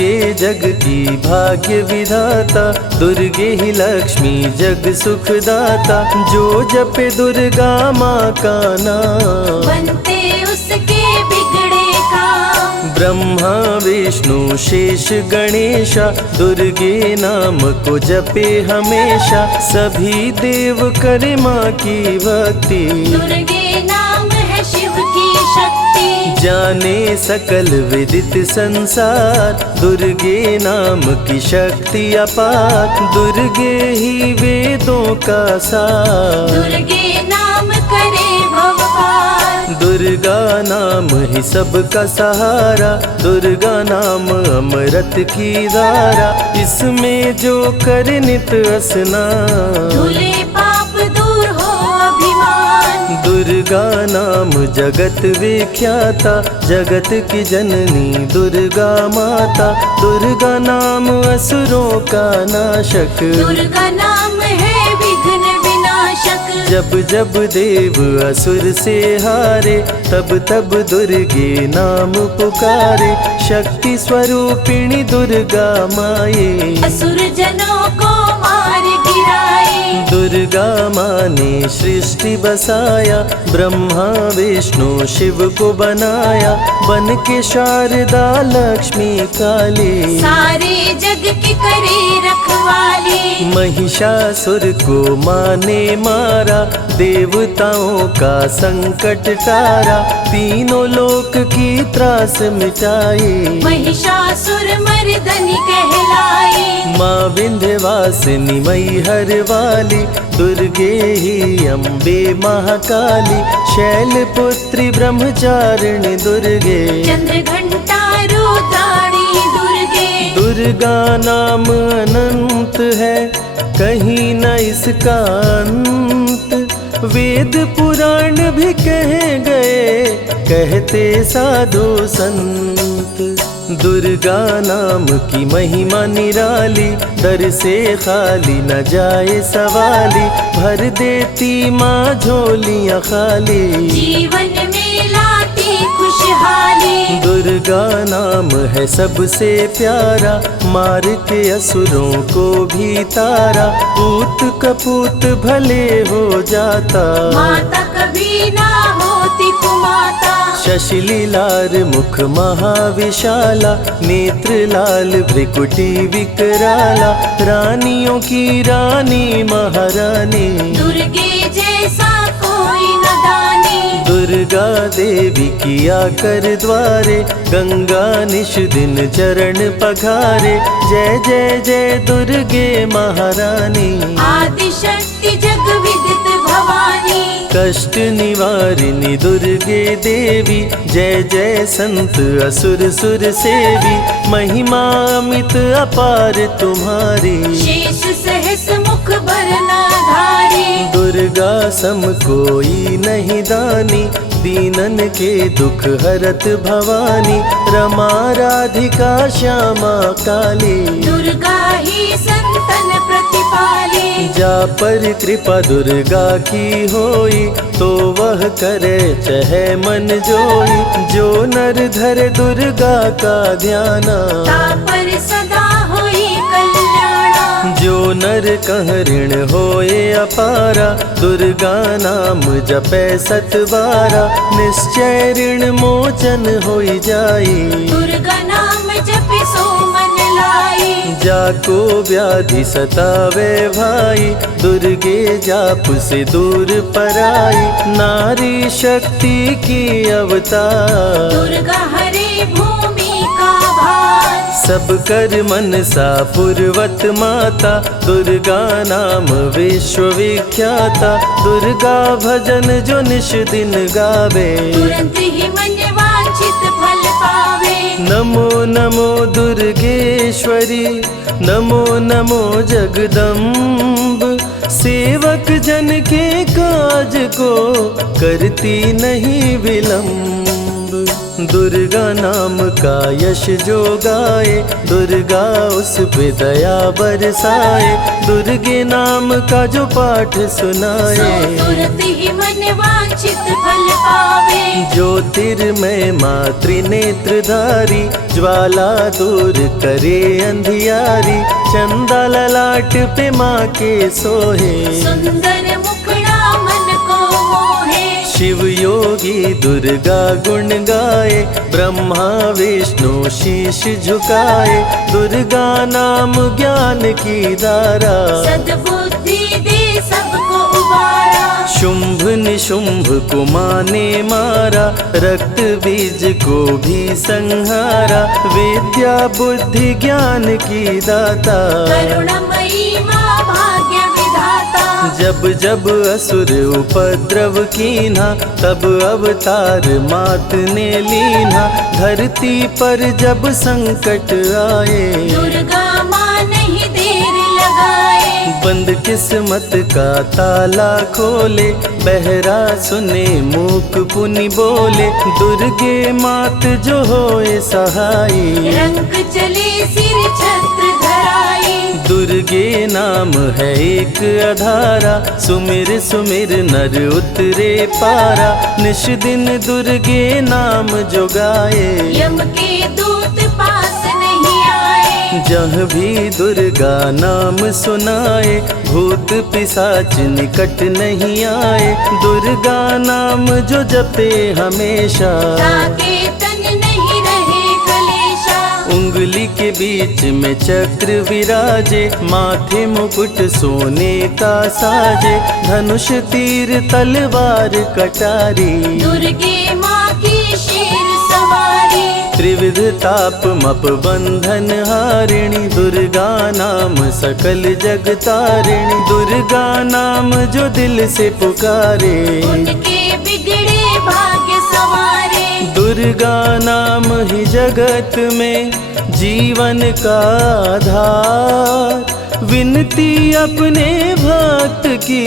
दुर्गे जग की भाग्य विधाता, दुर्गे ही लक्ष्मी जग सुखदाता। जो जपे दुर्गा माँ का नाम, बनते उसके बिगड़े काम। ब्रह्मा विष्णु शेष गणेशा, दुर्गे नाम को जपे हमेशा। सभी देव करे माँ की भक्ति, दुर्गे नाम है शिव की शक्ति। जाने सकल विदित संसार, दुर्गे नाम की शक्ति अपार। दुर्गे ही वेदों का सार, दुर्गे नाम करे भव पार। दुर्गा नाम ही सबका सहारा, दुर्गा नाम अमृत की धारा। इसमें जो करे नित स्नान, धुले पाप दूर हो अभिमान। दुर्गा नाम जगत विख्याता, जगत की जननी दुर्गा माता। दुर्गा नाम असुरों का नाशक, दुर्गा नाम है विघ्न विनाशक। जब जब देव असुर से हारे, तब तब दुर्गे नाम पुकारे। शक्ति स्वरूपिणी दुर्गा माये, असुर जनों को मार गिराए। दुर्गा माँ ने सृष्टि बसाया, ब्रह्मा विष्णु शिव को बनाया। बन के शारदा लक्ष्मी काली, सारे जग की करे रखवाली। महिषासुर को माँ ने मारा, देवताओं का संकट टारा। तीनों लोक की त्रास मिटाई, महिषासुर मर्दनी कहलाई। माँ विंध्यवासिनी मैहर वाली, दुर्गे ही अम्बे महाकाली। शैलपुत्री ब्रह्मचारिणी दुर्गे, चंद्र घंटा रुद्राणी दुर्गे। दुर्गा नाम अनंत है, कहीं न इसका अंत। वेद पुराण भी कह गए, कहते साधु संत। दुर्गा नाम की महिमा निराली, दर से खाली न जाए सवाली। भर देती माँ झोलियाँ खाली, जीवन में लाती खुशहाली। दुर्गा नाम है सबसे प्यारा, मार के असुरों को भी तारा। पूत कपूत भले हो जाता, माता कभी ना होती कुमाता। शशिलीलार मुख महाविशाला, नेत्र लाल भ्रिकुटी विकराला। रानियों की रानी महारानी, दुर्गे जैसा कोई न दानी। दुर्गा देवी किया कर द्वारे, गंगा निश दिन चरण पखारे। जय जय जय दुर्गे महारानी, आदि शक्ति जग विदित भवानी। कष्ट निवारिणी दुर्गे देवी, जय जय संत असुर सुर सेवी। महिमा अमित अपार तुम्हारी, शेष सहस मुख भरना धारी। दुर्गा सम कोई नहीं दानी, दीनन के दुख हरत भवानी। रमा राधिका श्यामा काली, दुर्गा ही संतन प्रतिपाली। जा पर कृपा दुर्गा की होई, तो वह करे चहे मन जोई। जो नर धरे दुर्गा का ध्याना, तापर सदा होई कल्याणा। जो नर कह ऋण होए अपारा, दुर्गा नाम जपे सतबारा। निश्चय ऋण मोचन होई जाई, दुर्गा नाम जपे सो मन लाई। जाको व्याधि सतावे भाई, दुर्गे जाप से दूर पराई। नारी शक्ति की अवतार, दुर्गा हरे भूमि का भार। सब कर मन सा पूर्वत माता, दुर्गा नाम विश्व विख्याता। दुर्गा भजन जो निश दिन गावे, तुरंत ही मन वांछित फल पावे। नमो नमो दुर्गेश्वरी, नमो नमो जगदम्ब। सेवक जन के काज को करती नहीं विलम्ब। दुर्गा नाम का यश जो गाए, दुर्गा उस पे दया बरसाए। दुर्गे नाम का जो पाठ सुनाए, तुरंत ही मन वांछित फल पावे। ज्योतिर्मय मातृनेत्रधारी ज्वाला दूर करे अंधियारी। चंदा ललाट पे माँ के सोहे सुंदर मुखड़ा मन को मोहे। शिव योगी दुर्गा गुण गाए ब्रह्मा विष्णु शीश झुकाए। दुर्गा नाम ज्ञान की धारा सद्बुद्धि दे सबको उबारा। शुंभ निशुंभ को माने मारा रक्त बीज को भी संहारा। विद्या बुद्धि ज्ञान की दाता करुणमयी माँ भाग्य विधाता। जब जब असुर उपद्रव कीन्हा तब अवतार मात ने लीन्हा। धरती पर जब संकट आए दुर्गा माँ नहीं देर लगाए। बंद किस्मत का ताला खोले बहरा सुने मूक पुनि बोले। दुर्गे मात जो होए सहाई रंग चले सिर छत्र धराई। दुर्गे नाम है एक अधारा सुमिर सुमिर नर उतरे पारा। निश दिन दुर्गे नाम जो गाए यम के दूत पास नहीं आए। जहाँ भी दुर्गा नाम सुनाए भूत पिशाच निकट नहीं आए। दुर्गा नाम जो जपे हमेशा ताके तन नहीं रहे कलेशा। उंगली के बीच में चक्र विराजे माथे मुकुट सोने का साजे। धनुष तीर तलवार कटारी दुर्गे माँ की शेर सवारी। त्रिविध ताप मप बंधन हारिणी। दुर्गा नाम सकल जग तारिणी। दुर्गा नाम जो दिल से पुकारे उनके बिगड़े भाग्य सवारे। दुर्गा नाम ही जगत में जीवन का आधार। विनती अपने भक्त की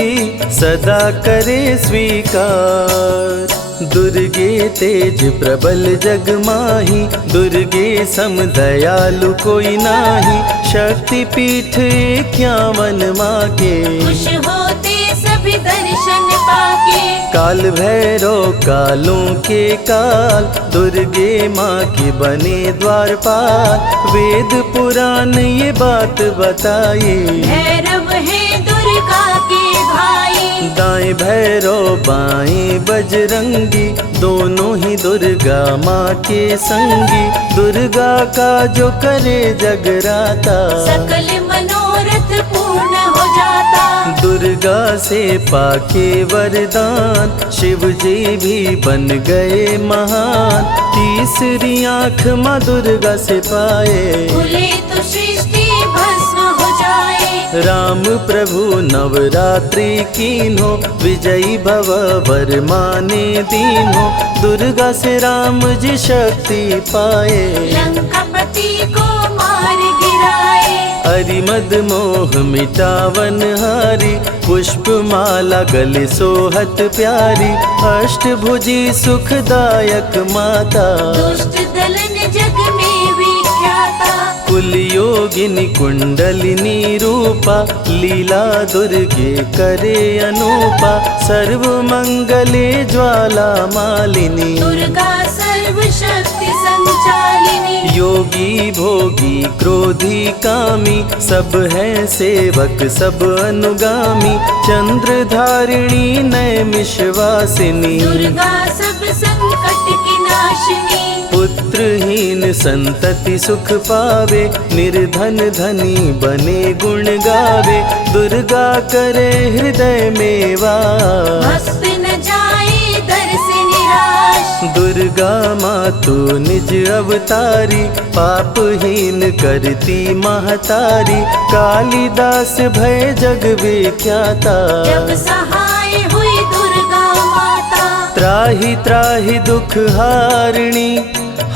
सदा करे स्वीकार। दुर्गे तेज प्रबल जग माही दुर्गे सम दयालु कोई नाही। शक्ति पीठ 51 माँ के खुश होते सभी दर्शन पाके। काल भैरव कालों के काल दुर्गे माँ के बने द्वारपाल। वेद पुराण ये बात बताई भैरव है दुर्गा के भाई। दाएं भैरव बाएं बजरंगी दोनों ही दुर्गा माँ के संगी। दुर्गा का जो करे जगराता सकल मनोरथ पूर्ण हो जाता। दुर्गा से पाके वरदान शिव जी भी बन गए महान। तीसरी आँख माँ दुर्गा से पाए खुले तो सृष्टि भस्म हो जाए। राम प्रभु नवरात्रि कीन्हो विजयी भव वर माने दीन्हो। दुर्गा से राम जी शक्ति पाए लंकापति को मार गिराए। अरिमद मोह मिटावन हारी पुष्प माला गले सोहत प्यारी। अष्टभुजी सुखदायक माता दुष्ट दलन जग में विख्याता। कुल योगिनी कुंडलिनी रूपा लीला दुर्गे करे अनूपा। सर्व मंगले ज्वाला मालिनी दुर्गा सर्वशक्ति संचालिनी। योगी भोगी क्रोधी कामी सब हैं सेवक सब अनुगामी। चंद्रधारिणी नैमिषवासिनी दुर्गा सब संकट की नाशिनी। पुत्रहीन संतति सुख पावे निर्धन धनी बने गुण गावे। दुर्गा करे हृदय में वास भक्त न जाए दर से निराश। दुर्गा मातु निज अवतारी पापहीन करती महतारी। कालिदास भय जग विख्याता जब सहाय हुई दुर्गा माता। त्राहि त्राहि दुख हारिणी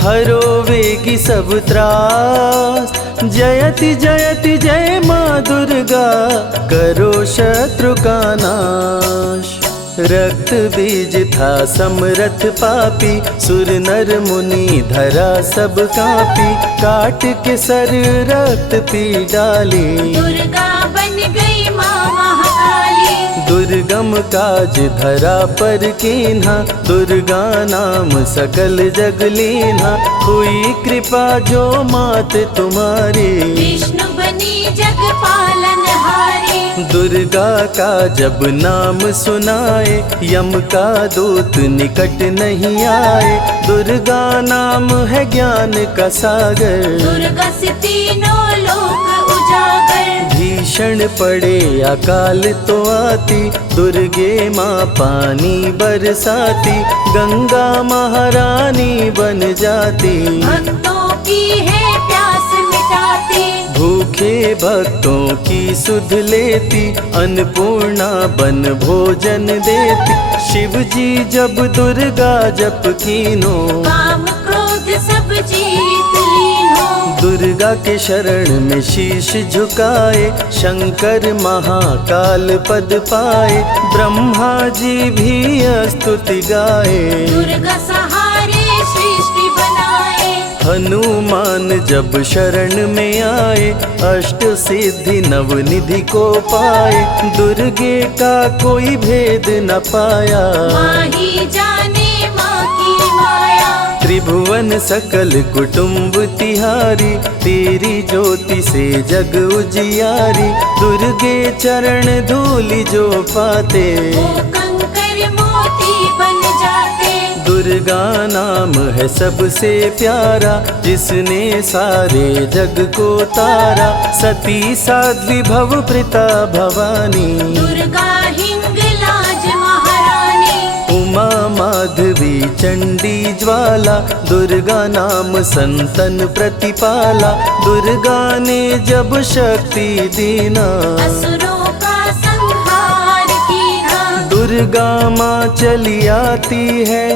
हरो वेगी सब त्रास। जयति जयति जय माँ दुर्गा करो शत्रु का नाश। रक्त बीज था समरथ पापी सुर नर मुनि धरा सब कापी। काट के सर रक्त पी डाली दुर्गा बन गई माँ महाकाली। दुर्गा दुर्गम काज धरा पर कीन्हा, दुर्गा नाम सकल जग लीन्हा। हुई कृपा जो मात तुम्हारी, विष्णु बनी जग पालनहारी। दुर्गा का जब नाम सुनाए, यम का दूत निकट नहीं आए। दुर्गा नाम है ज्ञान का सागर, दुर्गा से तीनों लोक उजागर। भीषण पड़े अकाल तो आती, दुर्गे माँ पानी बरसाती। गंगा महारानी बन जाती, भक्तों की है प्यास मिटाती। भूखे भक्तों की सुध लेती, अन्नपूर्णा बन भोजन देती। शिव जी जब दुर्गा जप कीनो, काम क्रोध सब जीत लीनो। दुर्गा के शरण में शीश झुकाए, शंकर महाकाल पद पाए। ब्रह्मा जी भी स्तुति गाए, दुर्गा सहारे सृष्टि बनाए। हनुमान जब शरण में आए, अष्ट सिद्धि नवनिधि को पाए। दुर्गे का कोई भेद न पाया, माही जाने माँ की माया। त्रिभुवन सकल कुटुंब तिहारी, तेरी ज्योति से जग उजियारी। दुर्गे चरण धूलि जो पाते, वो कंकर मोती बन जाते। दुर्गा नाम है सबसे प्यारा, जिसने सारे जग को तारा। सती साध्वी भव प्रीता भवानी, दुर्गा हिंगलाज महारानी। उमा माधवी चंडी ज्वाला, दुर्गा नाम संतन प्रतिपाला। दुर्गा ने जब शक्ति दीना, असुरों का संहार कीना। दुर्गा माँ चली आती है,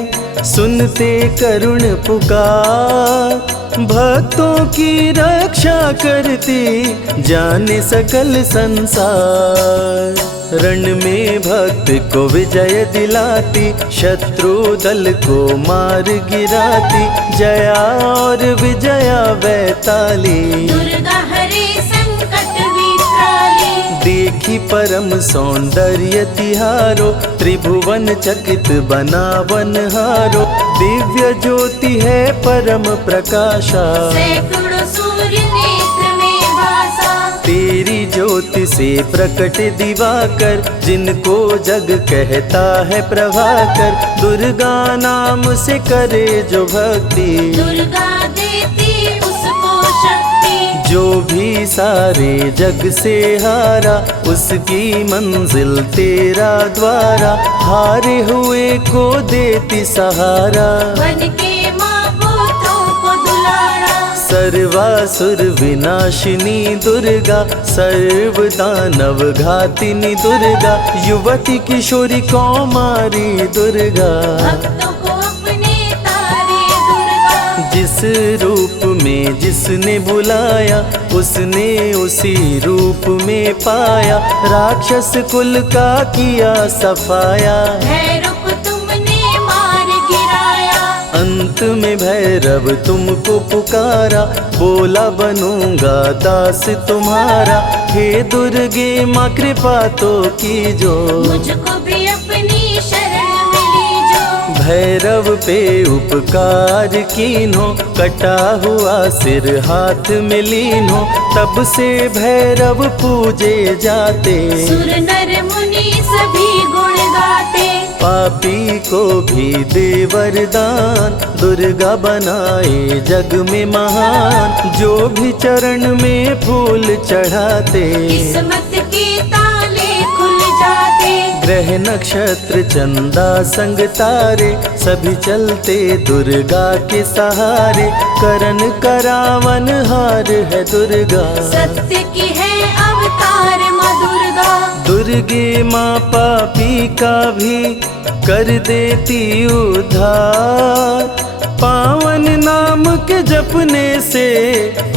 सुनते करुण पुकार। भक्तों की रक्षा करती, जाने सकल संसार। रण में भक्त को विजय दिलाती, शत्रु दल को मार गिराती। जया और विजया वैताली, दुर्गा हरे संकट विकराली। देखी परम सौंदर्य तिहारो, त्रिभुवन चकित बनावन हारो। दिव्य ज्योति है परम प्रकाशा, सैकड़ों सूर्य नेत्र में भासा। तेरी ज्योति से प्रकट दिवाकर, जिनको जग कहता है प्रभाकर। दुर्गा नाम से करे जो भक्ति, दुर्गा देती उसको शक्ति। जो भी सारे जग से हारा, उसकी मंजिल तेरा द्वारा। हारे हुए को देती सहारा, बन के माँ पुत्रों को दुलारा। सर्वासुर विनाशिनी दुर्गा, सर्व दानव घातिनी दुर्गा। युवती किशोरी कौमारी दुर्गा, भक्तों को अपने तारे दुर्गा। जिस रूप में जिसने बुलाया, उसने उसी रूप में पाया। राक्षस कुल का किया सफाया, भैरव को तुमने मार गिराया। अंत में भैरव तुमको पुकारा। बोला बनूंगा दास तुम्हारा, हे दुर्गे माँ कृपा तो कीजो। मुझको भी अपनी शरण में लीजो। भैरव पे उपकार कीन्हो, कटा हुआ सिर हाथ में लीन्हो। तब से भैरव पूजे जाते, सुर नर मुनि सभी गुण गाते। पापी को भी दे वरदान, दुर्गा बनाए जग में महान। जो भी चरण में फूल चढ़ाते, किस्मत के ताले खुल जाते। ग्रह नक्षत्र चंदा संग तारे, सभी चलते दुर्गा के सहारे। करन करावन हार है दुर्गा, सत्य की है अवतार माँ दुर्गा। दुर्गे माँ पापी का भी कर देती उद्धार। पावन नाम के जपने से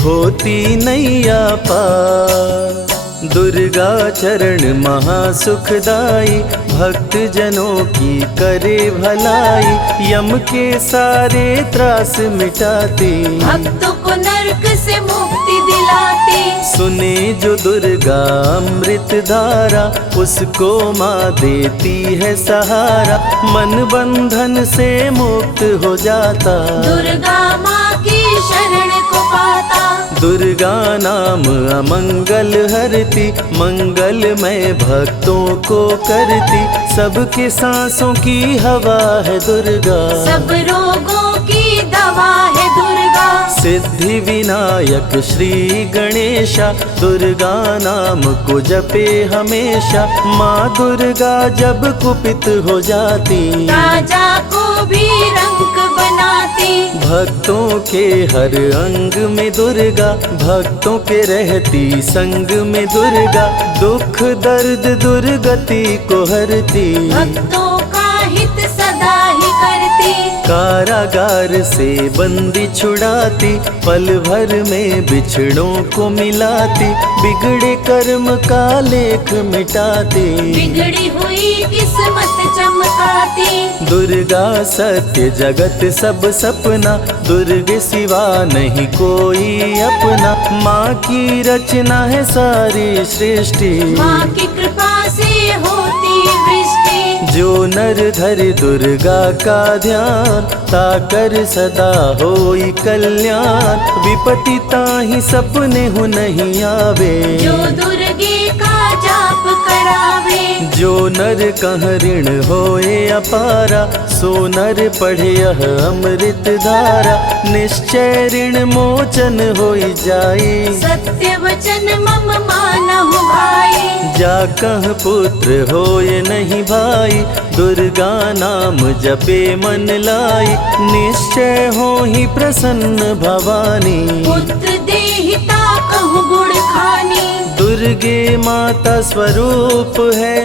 होती नैया पार। दुर्गा चरण महासुखदाई, भक्त जनों की करे भलाई। यम के सारे त्रास मिटाती, भक्तों को नरक से मुक्ति दिलाती। पिलाती। सुने जो दुर्गा अमृत धारा, उसको माँ देती है सहारा, मन बंधन से मुक्त हो जाता। दुर्गा माँ की शरण को पाता। दुर्गा नाम अमंगल हरती, मंगलमय भक्तों को करती, सबके सांसों की हवा है दुर्गा, सब रोगों की दवा है दुर्गा। सिद्धि विनायक श्री गणेशा, दुर्गा नाम को जपे हमेशा। माँ दुर्गा जब कुपित हो जाती, राजा को भी रंग बनाती। भक्तों के हर अंग में दुर्गा, भक्तों के रहती संग में दुर्गा, दुख दर्द दुर्गति को हरती, भक्तों का हित सदा ही करती। कारागार से बंदी छुड़ाती, पल भर में बिछड़ों को मिलाती, बिगड़े कर्म का लेख मिटाती, बिगड़ी हुई किस्मत चमकाती। दुर्गा सत्य जगत सब सपना, दुर्गे सिवा नहीं कोई अपना। माँ की रचना है सारी सृष्टि, माँ की कृपा से होती वृष्टि। जो नर धरे दुर्गा का ध्यान, ताकर सदा होई कल्याण। विपत्ति ताहि सपने हो नहीं आवे, जो दुर्गे का जाप करावे। जो नर कह ऋण होए अपारा, सो नर पढ़े यह अमृत धारा, निश्चय ऋण मोचन होई जाए। सत्य वचन मम मानहु भाई, जा कह पुत्र होए नहीं भाई, दुर्गा नाम जपे मन लाई, निश्चय हो ही प्रसन्न भवानी। पुत्र देहिता कहु गुण खानी। दुर्गे माता स्वरूप है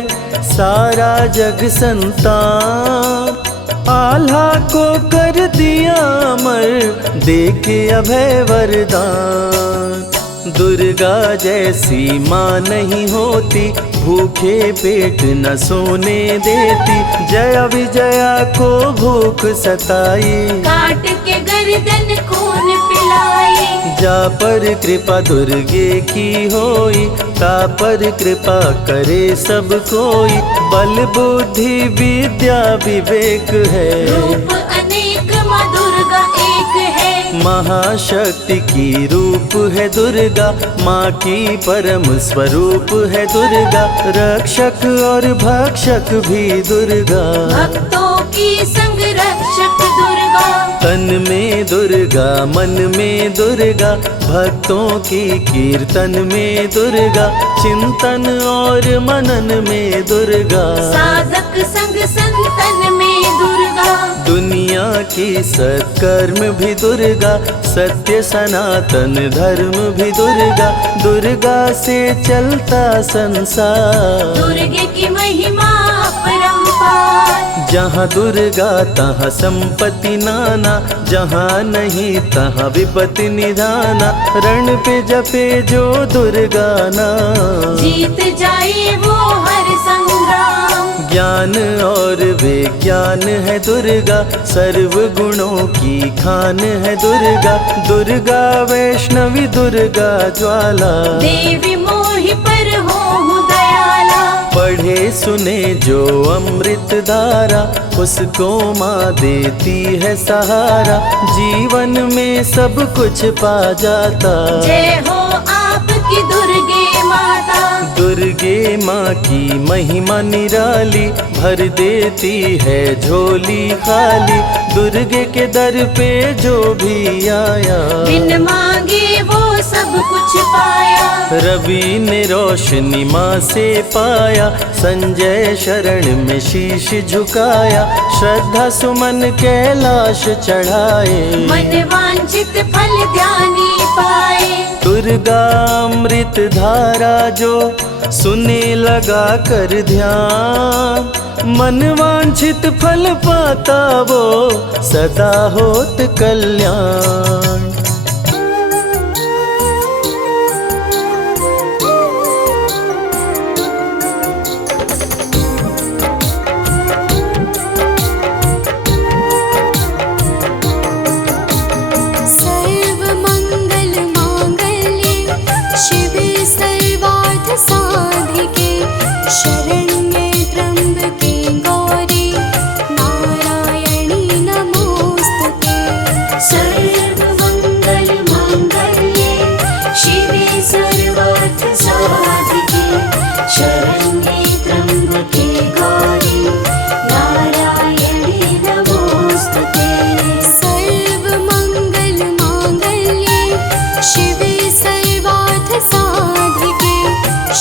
सारा जग संतान, आल्हा को कर दिया अमर, देके अभय वरदान। दुर्गा जैसी माँ नहीं होती, भूखे पेट न सोने देती, जया विजया को भूख सताई, काट के गर्दन खून पिलाई। जा पर कृपा दुर्गे की होई, ता पर कृपा करे सब कोई, बल बुद्धि विद्या विवेक है, रूप अनेक माँ दुर्गा एक है। महाशक्ति की रूप है दुर्गा, माँ की परम स्वरूप है दुर्गा, रक्षक और भक्षक भी दुर्गा, भक्तों की संग रक्षक दुर्गा। तन में दुर्गा मन में दुर्गा, भक्तों की कीर्तन में दुर्गा, चिंतन और मनन में दुर्गा, साधक संग संतन में दुर्गा। दुनिया की सत्कर्म भी दुर्गा, सत्य सनातन धर्म भी दुर्गा, दुर्गा से चलता संसार। दुर्गे की महिमा अपरंपार। जहाँ दुर्गा तहाँ संपत्ति नाना, जहाँ नहीं तहाँ विपत्ति निधाना, रण पे जपे जो दुर्गा नाम, जीत जाए वो हर संग्राम। ज्ञान और विज्ञान है दुर्गा, सर्व गुणों की खान है दुर्गा, दुर्गा वैष्णवी दुर्गा ज्वाला, देवी मोहि पर हो दयाला। पढ़े सुने जो अमृत धारा, उसको माँ देती है सहारा, जीवन में सब कुछ पा जाता। जय हो आपकी दुर्गे माता। दुर्गे माँ की महिमा निराली, भर देती है झोली खाली, दुर्गे के दर पे जो भी आया, बिन मांगे वो सब कुछ पाया। रवि ने रोशनी माँ से पाया, संजय शरण में शीश झुकाया, श्रद्धा सुमन कैलाश चढ़ाए, मन वांछित फल ध्यानी पाए। दुर्गा अमृत धारा जो सुने लगा कर ध्यान, मन वांछित फल पाता वो सदा होत कल्याण। सर्व मंगल मांगल्ये शरण्ये त्र्यम्बके गौरी नारायणी नमोस्तुते। सर्वमङ्गलमाङ्गल्ये शिवे सर्वार्थसाधिके शरण्ये त्र्यम्बके गौरी नारायणी नमोस्तुते। सर्वमङ्गलमाङ्गल्ये शिवे सर्वार्थसाधिके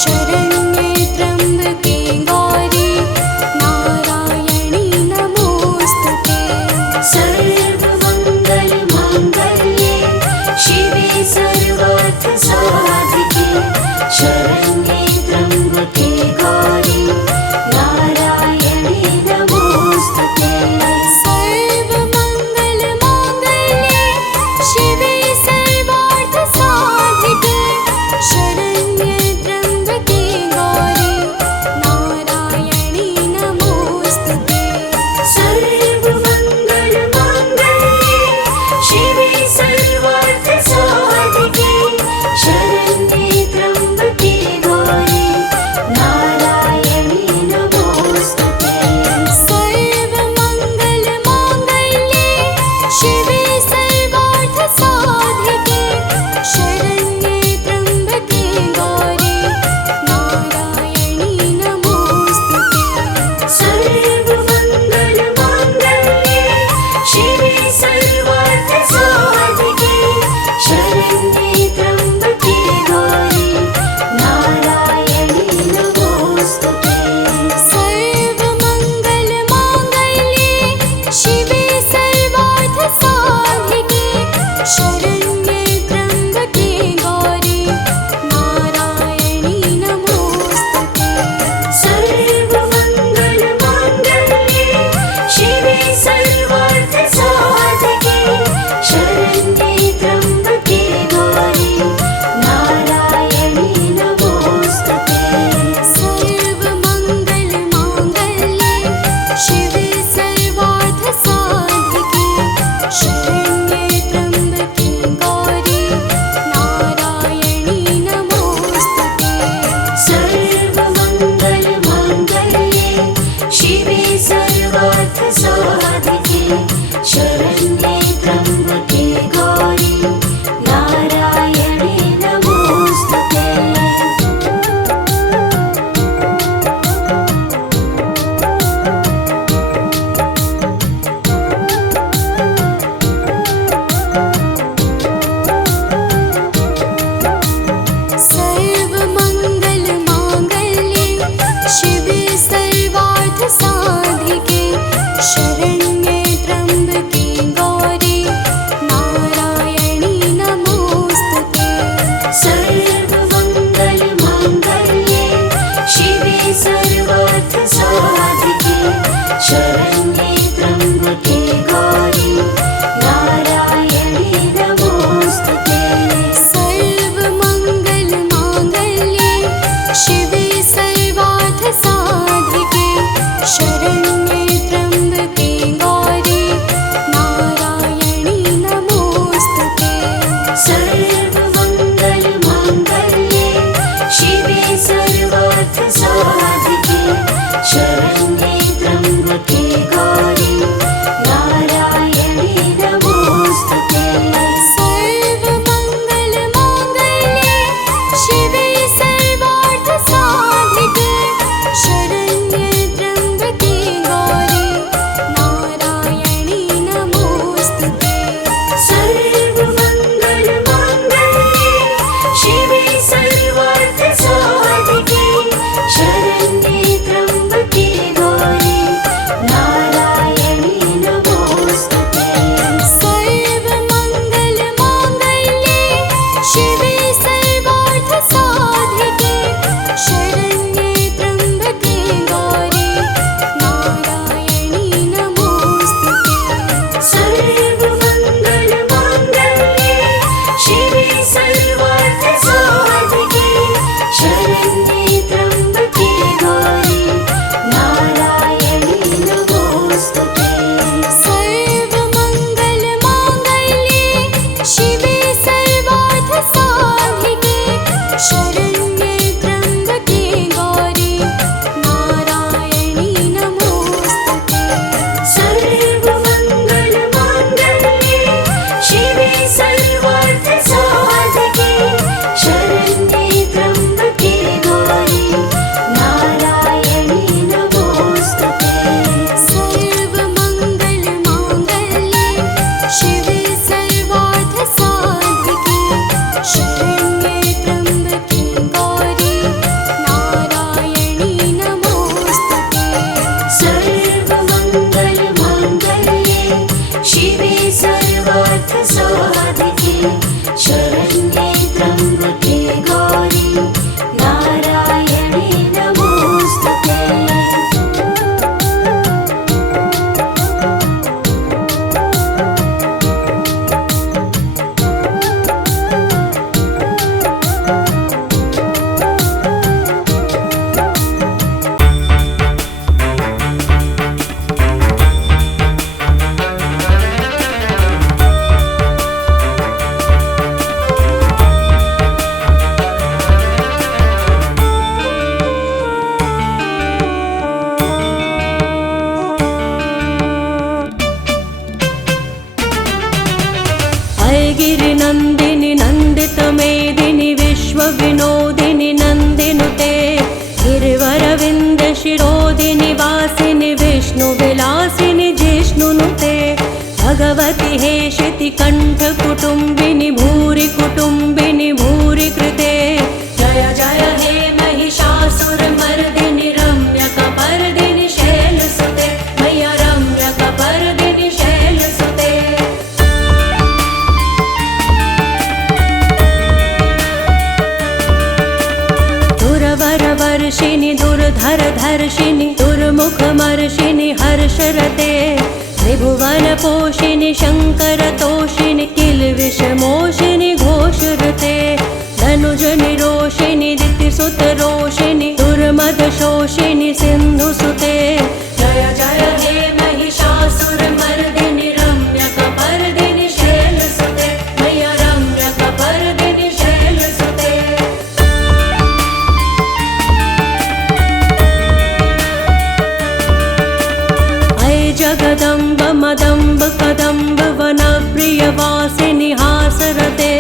शरण्ये त्र्यम्बके गौरी नारायणी नमोस्तुते। सर्वमङ्गलमाङ्गल्ये शिवे सर्वार्थसाधिके शरण्ये त्र्यम्बके गौरी नारायणी नमोस्तुते। सर्वमङ्गलमाङ्गल्ये शिवे सर्वार्थसाधिके शरण्ये त्र्यम्बके गौरी नारायणी नमोस्तुते। सर्वमङ्गलमाङ्गल्ये शिवे सर्वार्थसाधिके शरण्ये त्र्यम्बके गौरी नारायणी नमोस्तुते। सर्वमङ्गलमाङ्गल्ये शिवे सर्वार्थसाधिके शरण्ये त्र्यम्बके गौरी नारायणी नमोस्तुते। सर्वमङ्गलमाङ्गल्ये शिवे सर्वार्थसाधिके शरण्ये त्र्यम्बके गौरी नारायणी नमोस्तुते। सर्वमङ्गलमाङ्गल्ये शिवे सर्वार्थसाधिके शरण्ये त्र्यम्बके गौरी नारायणी नमोस्तुते। सर्वमङ्गलमाङ्गल्ये शिवे सर्वार्थसाधिके शरण्ये त्र्यम्बके गौरी नारायणी नमोस्तुते। सर्वमङ्गलमाङ्गल्ये शिवे सर्वार्थसाधिके शरण्ये त्र्यम्बके गौरी नारायणी नमोस्तुते। सर्वमङ्गलमाङ्गल्ये शिवे सर्वार्थसाधिके शरण्ये त्र्यम्बके गौरी नारायणी नमोस्तुते। सर्वमङ्गलमाङ्गल्ये शिवे सर्वार्थसाधिके शरण्ये त्र्यम्बके गौरी नारायणी नमोस्तुते। सर्वमङ्गलमाङ्गल्ये शिवे सर्वार्थसाधिके शरण्ये त्र्यम्बके गौरी नारायणी नमोस्तुते। सर्वमङ्गलमाङ्गल्ये शिवे सर्वार्थसाधिके शरण्ये त्र्यम्बके गौरी नारायणी नमोस्तुते। सर्वमङ्गलमाङ्गल्ये शिवे सर्वार्थसाधिके शरण्ये त्र्यम्बके गौरी नारायणी नमोस्तुते। सर्वमङ्गलमाङ्गल्ये शिवे सर्वार्थसाधिके शरण्ये त्र्यम्बके गौरी नारायणी नमोस्तुते। सर्वमङ्गलमाङ्गल्ये शिवे सर्वार्थसाधिके विनोदिनि नन्दिनुते गिरिवरविन्द शिरोदिनि वासिनि विष्णुविलासिनि जिष्णुनुते भगवति हेशिति कण्ठ कुटुम्बिनि भूरि कुटुम्बिनि भूरि कृते जय जय हे महिषासुरमर्दिनि रम्यकपर्दिनि शैलसुते मैया रम्यकपर्दिनि शैलसुते दुरवरवर्षिणि दुर्धरधर्षिणि दुर्मुखमर्षिणि हर्षरते त्रिभुवनपोषिणि शङ्करतोषिणि किल्विषमोषिणि घोषरते धनुजनिरोषिणि दितिसुतरोषिणि दुर्मदशोषिणि सिन्धुसुते जय जय हे महिषासुरमर्दिनि रम्यकपर्दिनि शैलसुते मैया रम्यकपर्दिनि शैलसुते अय जगदम्ब मदम्ब कदम्ब वनप्रियवासिनि हासरते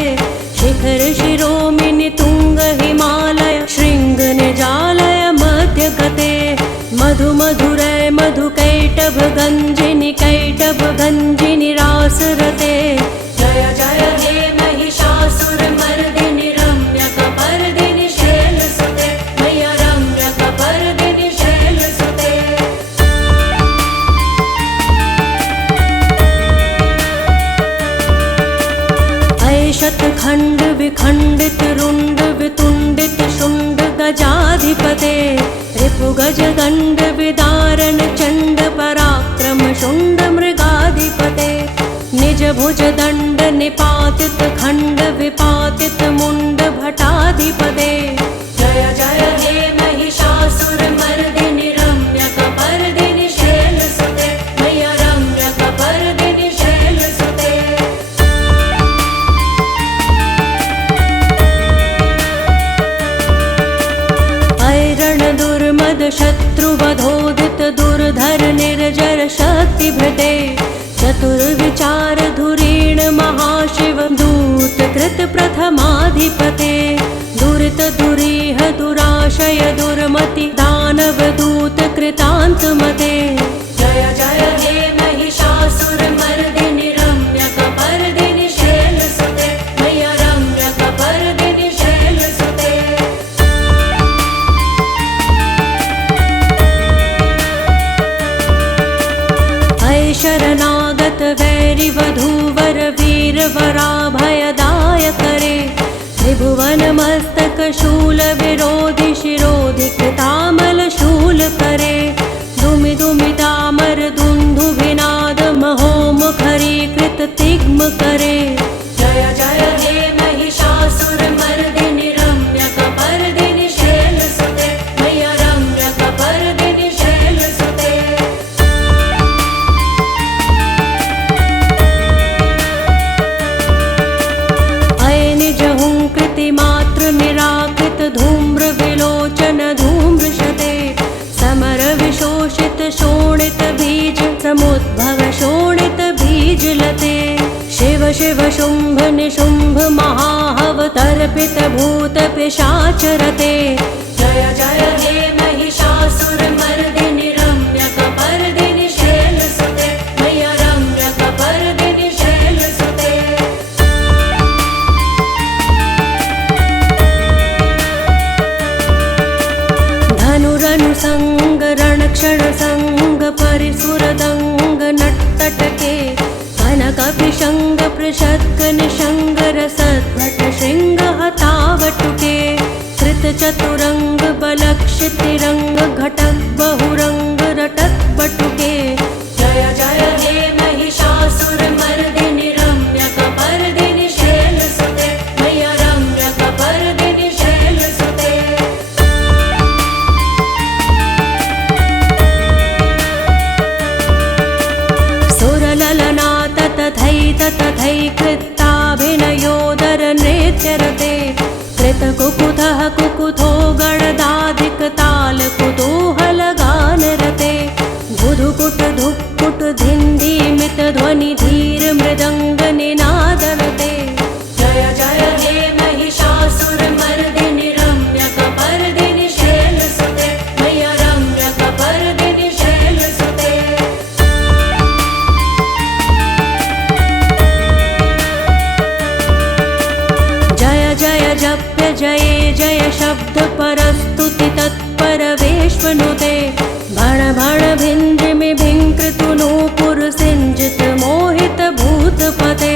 शिखर शिरोमिनि तुंग हिमालय शृंग निजालय मध्यगते मधु मधुरय मधुकैटभ गंजिनि कैटभ गंजिनि रासरते जय जय हे महिषासुरमर्दिनि रम्यकपर्दिनि शैलसुते मैया रम्यकपर्दिनि शैलसुते शतखंड विखंडित रुंड वितुंडित शुंड गजाधिपते रिपुगज गंड विदारण चंड पराक्रम शुंड मृगाधिपते निज भुज दंड निपातित खंड विपातित मुंड भटाधिपते जय जय हे महिषासुरमर्दिनि रम्यकपर्दिनि शैलसुते मैया रम्यकपर्दिनि शैलसुते दुर्मद शत्रुवधोदित दुर्धर निर्जर शक्तिभृते चतुर्विचार धुरीण महाशिव दूत कृत प्रथमाधिपते दुरित दुरीह दुराशय दुर्मति दानव दूत कृतान्तमते जय जय हे महिषासुरमर्दिनि रम्यकपर्दिनि शैलसुते मैया रम्यकपर्दिनि शैलसुते शरणागत वैरि वधूवर वीर वराभयदाय करे त्रिभुवन मस्तक शूल विरोधि शिरोधि कृतामल शूल करे दुमि दुमि दामर दुन्दुभिनाद महोमुखरी कृत तिग्म करे जय जय हे महिषासुरमर्दिनि रम्यकपर्दिनि शैलसुते मैया रम्यकपर्दिनि शैलसुते मात्र निराकृत धूम्र विलोचन धूम्रशते समर विशोषित शोणित बीज समुद्भव शोणित बीज लते शिव शिव शुंभ निशुंभ महाहव तर्पित भूत पिशाचरते जय जय हे महिषासुरमर्दिनि रम्यकपर्दिनि शैलसुते मैया रम्यकपर्दिनि शैलसुते धनुरनुसंग रणक्षण संग परिसुरदंग नट्टटके कनकपिशंग पृषद्ग निशंग रसद्भट शृंग हतावटुके कृत चतुरंग बलक्षितिरंग घटक बहुरंग रटत बटुके जय जय हे महिषासुरमर्दिनि रम्यकपर्दिनि शैलसुते मैया रम्यकपर्दिनि शैलसुते तथैकृताभिनयोदर नृत्यरते कृतकुकुथः कुकुथो गणदाधिक ताल कुतूहल गान शिवनुते भण भण भिन्द्रिमि भिङ्कृतु नूपुर सिञ्जित मोहित भूतपते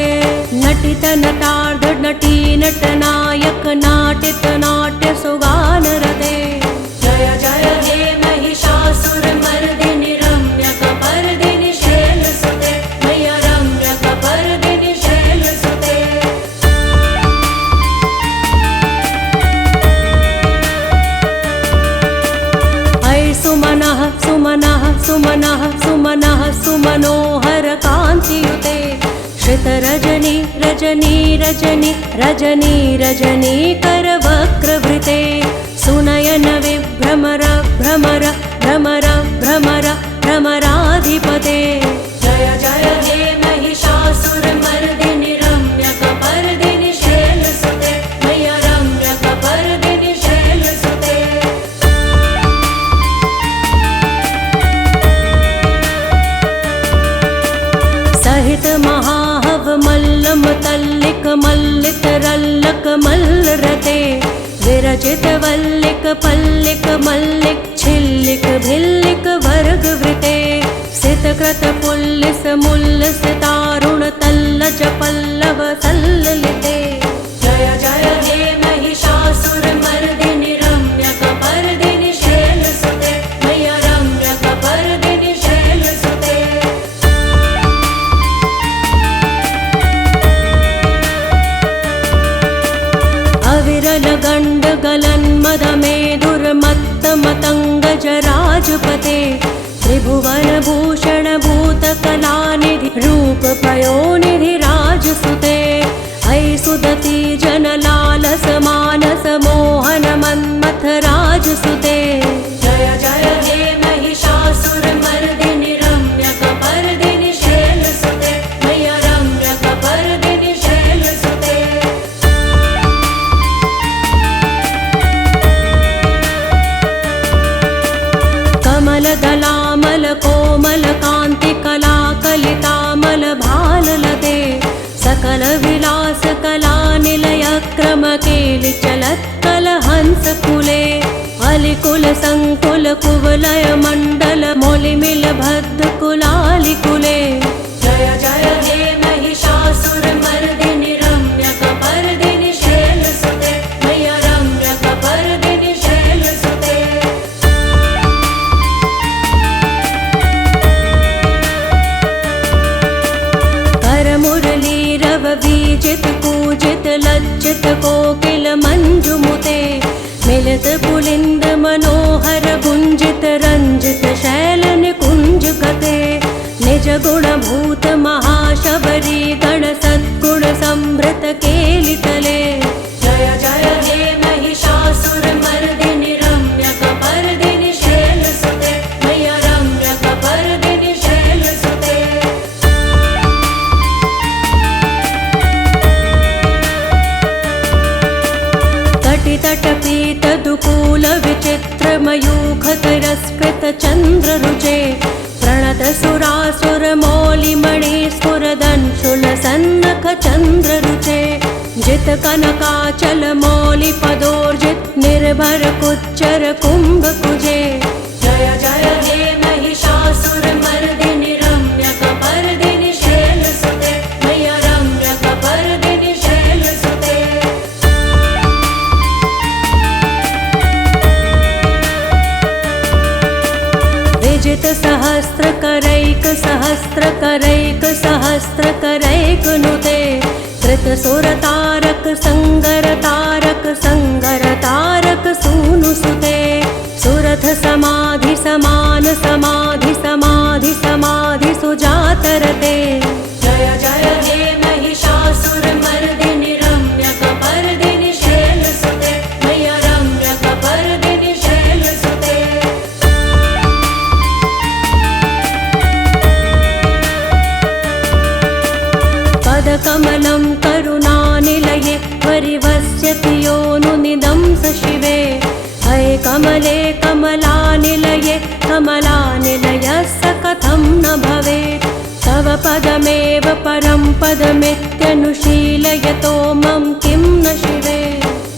नटित नटार्ध नटी नटनायक नाटित नाट्य सुगान रते जय जय हे महिषासुरमर्दिनि रम्यकपर्दिनि शैलसुते मैया रम्यकपर्दिनि शैलसुते ऐ सुमनः सुमनः सुमनः सुमनः सुमनोहर कान्तियुते श्रितरजनी रजनी रजनी रजनी रजनी करवक्रवृते सुनयन विभ्रमर भ्रमर भ्रमर भ्रमर भ्रमराधिपते जय जय हे महिषासुरमर्दिनि रम्यकपर्दिनि शैलसुते मैया रम्यकपर्दिनि शैलसुते सहित महाहव मल्लम तल्लिक मल्लित रल्लक मल्लरते विरचित वल्लिक पल्लिक मल्लिक छिल्लिक भिल्लिक वर्गवृते सितकृत पुल्लिस मुल्लिस तारुण तल्लज पल्लव सल्ललिते जय जय हे महिषासुरमर्दिनि रम्यकपर्दिनि शैलसुते मैया रम्यकपर्दिनि शैलसुते अविरल गण्ड गलन मद मेदुर्मत्त मतंग जराजपते त्रिभुवन भूषण भूत कलानिधि रूप पयोनिधि राजसुते ऐ सुदति जन लालस मानस मोहन मन्मथ राजसुते जय जय हे महिषासुरमर्दिनि रम्यकपर्दिनि शैलसुते मैया रम्यकपर्दिनि शैलसुते कमलदलामल कोमल कान्ति कला कलितामल भाललते सकल विलास कला निलय क्रम केलि चलत्कल हंस कुले अलिकुल संकुल कुवलय मण्डल मोलिमिल भद्द कुलालि कुले जय जय हे महिषासुरमर्दिनि रम्यकपर्दिनि शैलसुते मैया रम्यकपर्दिनि शैलसुते मुरलीरव बीजित पूजित लज्जित कोकिल मंजुमुते मिलित पुलिंद मनोहर गुंजित रंजित शैल निकुंज गते निज गुण भूत महाशबरी गण सद्गुण संभृत केलितले जय जय हे महिषासुरमर्दिनि रम्यकपर्दिनि शैलसुते मैया रम्यकपर्दिनि शैलसुते तटपीत दुकूल विचित्र मयूख तिरस्कृत चंद्र रुचे प्रणत सुरासुर मौलि मणि स्फुरदंशुल सन्नख चंद्र रुचे जित कनकाचल मौलि पदोर्जित निर्भर कुच्चर कुंभ कुजे जय जय हे महिषासुरमर्दिनि रम्यकपर्दिनि शैलसुते मैया रम्यकपर्दिनि शैलसुते विजित सहस्र करैक सहस्र करैक सहस्र करैक नुते कृत सुर तारक संगर तारक संगर तारक सूनु सुते सुरथ समाधि समान समाधि समाधि समाधि सुजातरते जय जय हे महिषासुरमर्दिनि रम्यकपर्दिनि शैलसुते मैया रम्यकपर्दिनि शैलसुते पदकमलं करुणानिलये परिवस्यति योनुनिदं स शिवे हये कमले कमलानिलये कमलानिलयस्य कथं न भवेत् तव पदमेव परं पदमित्यनुशीलयतो मम किं न शिवे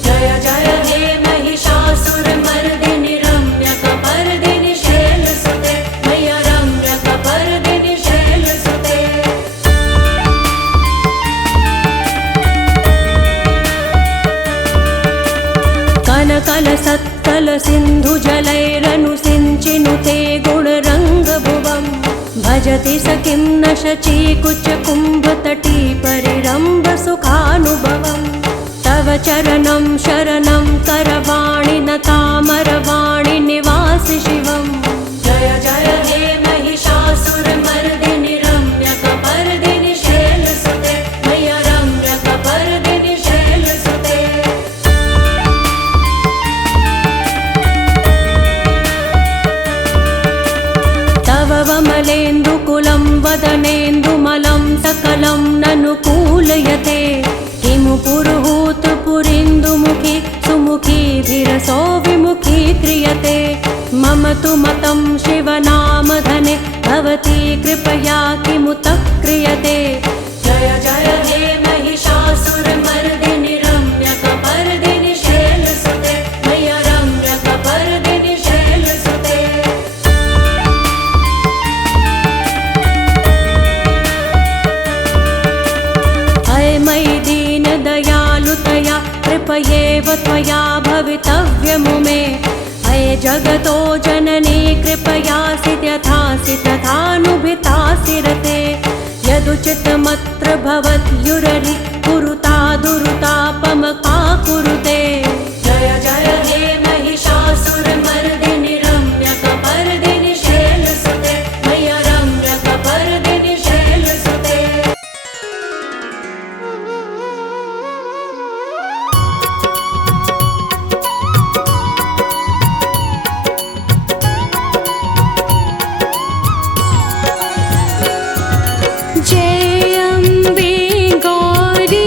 जय जय हे महिषासुरमर्दिनि रम्यकपर्दिनि सकलसिन्धुजलैरनुसिञ्चिनुते गुणरङ्गभुवम् भजति स किं न शचीकुचकुम्भतटी परिरम्भसुखानुभवम् तव चरणं शरणं करवाणि न तामरवाणि निवासि शिवम् जय जय हे महिषासुरमर्दिनि रम्यकपर्दिनि शैलसुते मय्य रम्यकपर्दिनि शैलसुते तव वमलेन्दुकुलं वदनेन्दुमलं सकलं ननुकूलयते किमु पुरुहूतपुरीन्दुमुखी सुमुखी धीरसो विमुखी क्रियते मम तु मतं शिवनामधने भवती कृपया किमुतः क्रियते जय जय हे महिषासुरमर्दिनि रम्यकपर्दिनि शैलसुते मय्य रम्यकपर्दिनि शैलसुते मयि दीनदयालुतया कृपयेव त्वया भवितव्यमु मे अये जगतो जननी कृपयासि यथासि तथानुभितासि रते यदुचितमत्र भवत्युररि कुरुता दुरुतापमका कुरुते जय जय हे महिषासुरमर्दिनि रम्यकपर्दिनि शैलसुते मय्य रम्यकपर्दिनि शैलसुते जय अम्बे गौरी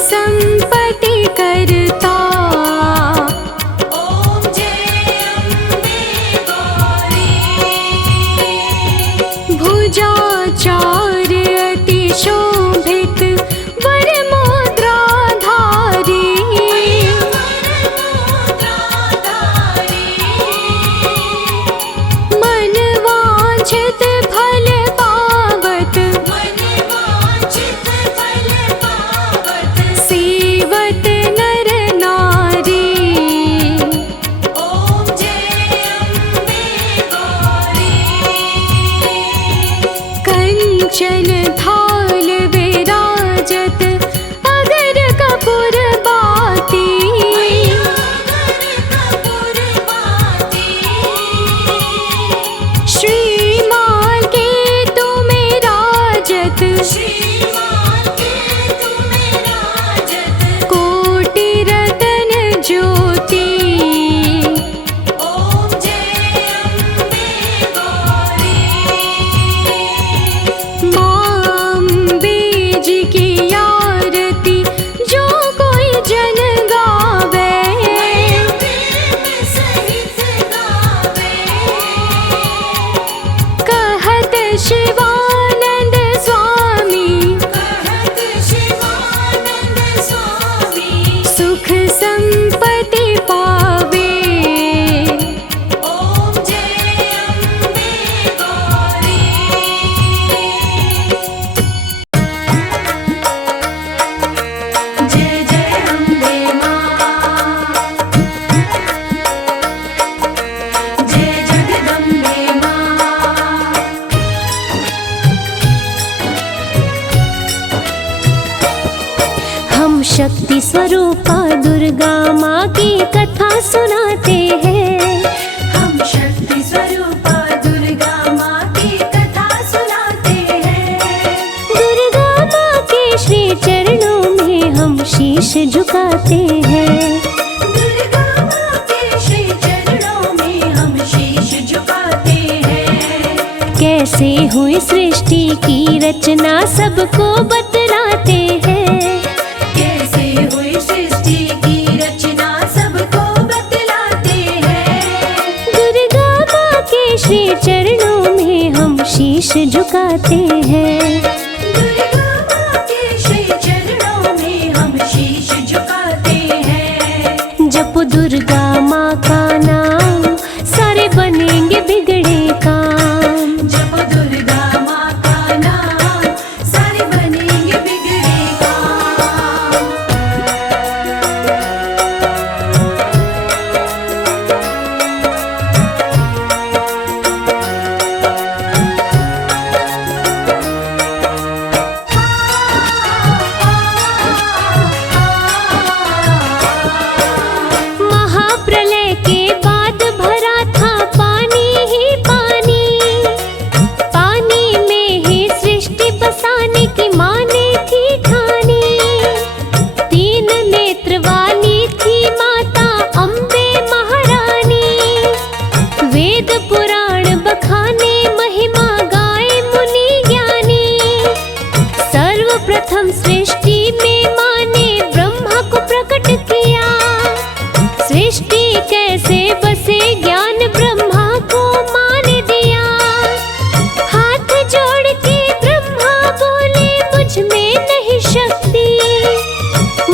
संपत्ति करता। ॐ जय अम्बे गौरी। भुजाचार अति शोभित वरमुद्राधारी। मन वांछित फल पावत। सेवत नर नारी। ॐ जय अम्बे गौरी। कंचन थाल विराजत अगर कपूर बाती। श्रीमान के तुम्हें राजत। कोटि रतन ज्योति। ॐ जय अम्बे गौरी। अम्बे जी की आरती जो कोई जन गावे। कहत शिवानंद स्वामी। सुख संपत्ति पावे। ॐ जय अम्बे गौरी। जय जय अम्बे मां। जय जगदम्बे मां। हम शक्ति स्वरूपा दुर्गा माँ की कथा सुनाते हैं। हम शक्ति स्वरूपा दुर्गा माँ की कथा सुनाते हैं। दुर्गा माँ के श्री चरणों में हम शीश झुकाते हैं। दुर्गा माँ के श्री चरणों में हम शीश झुकाते हैं। कैसे हुई सृष्टि की रचना सबको बतलाते हैं। कैसे हुई सृष्टि की रचना सबको बतलाते हैं। दुर्गा माँ के श्री चरणों में हम शीश झुकाते हैं। दुर्गा माँ के श्री चरणों में हम शीश झुकाते हैं। जप दुर्गा माँ का नाम सारे बनेंगे बिगड़े काम। जप दुर्गा माँ का नाम सारे बनेंगे बिगड़े काम। महाप्रलय के बाद भरा था पानी ही पानी। पानी में ही सृष्टि बसाने की माँ ने थी ठानी। 3 नेत्र वाली थी माता अम्बे महारानी। वेद पुराण बखाने महिमा गाए मुनि ज्ञानी। सर्वप्रथम सृष्टि में माँ ने ब्रह्मा को प्रकट किया। सृष्टि कैसे बसे ज्ञान ब्रह्मा को माँ ने दिया। हाथ जोड़ के ब्रह्मा बोले मुझ में नहीं शक्ति।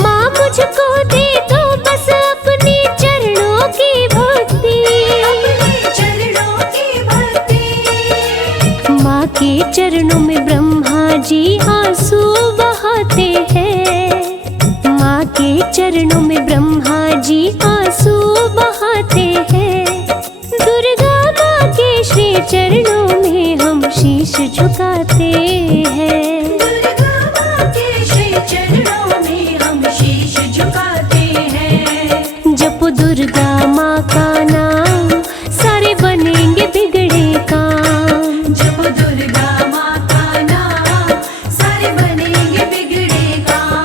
माँ मुझको दे दो बस अपने चरणों की भक्ति। अपने चरणों की भक्ति। माँ के चरणों में ब्रह्मा जी आंसू बहाते हैं। माँ के चरणों में ब्रह्मा जी आंसू बहाते हैं। दुर्गा माँ के श्री चरणों में हम शीश झुकाते हैं। दुर्गा माँ के श्री चरणों में हम शीश झुकाते हैं। जप दुर्गा माँ का नाम सारे बनेंगे बिगड़े काम। जप दुर्गा माँ का नाम सारे बनेंगे बिगड़े काम।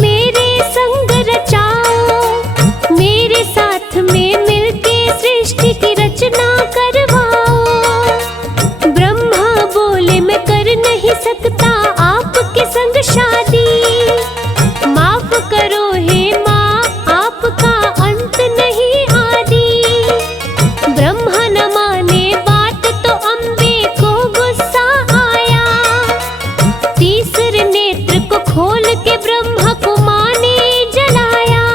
मेरे संग रचाओ, मेरे साथ में मिलके सृष्टि की रचना करवाओ। ब्रह्मा बोले मैं कर नहीं सकता आपके संग शादी, माफ करो हे माँ आपका अंत नहीं आदि। ब्रह्मा न माने बात तो अम्बे को गुस्सा आया, तीसरे नेत्र को खोल के ब्रह्मा को माँ ने जलाया।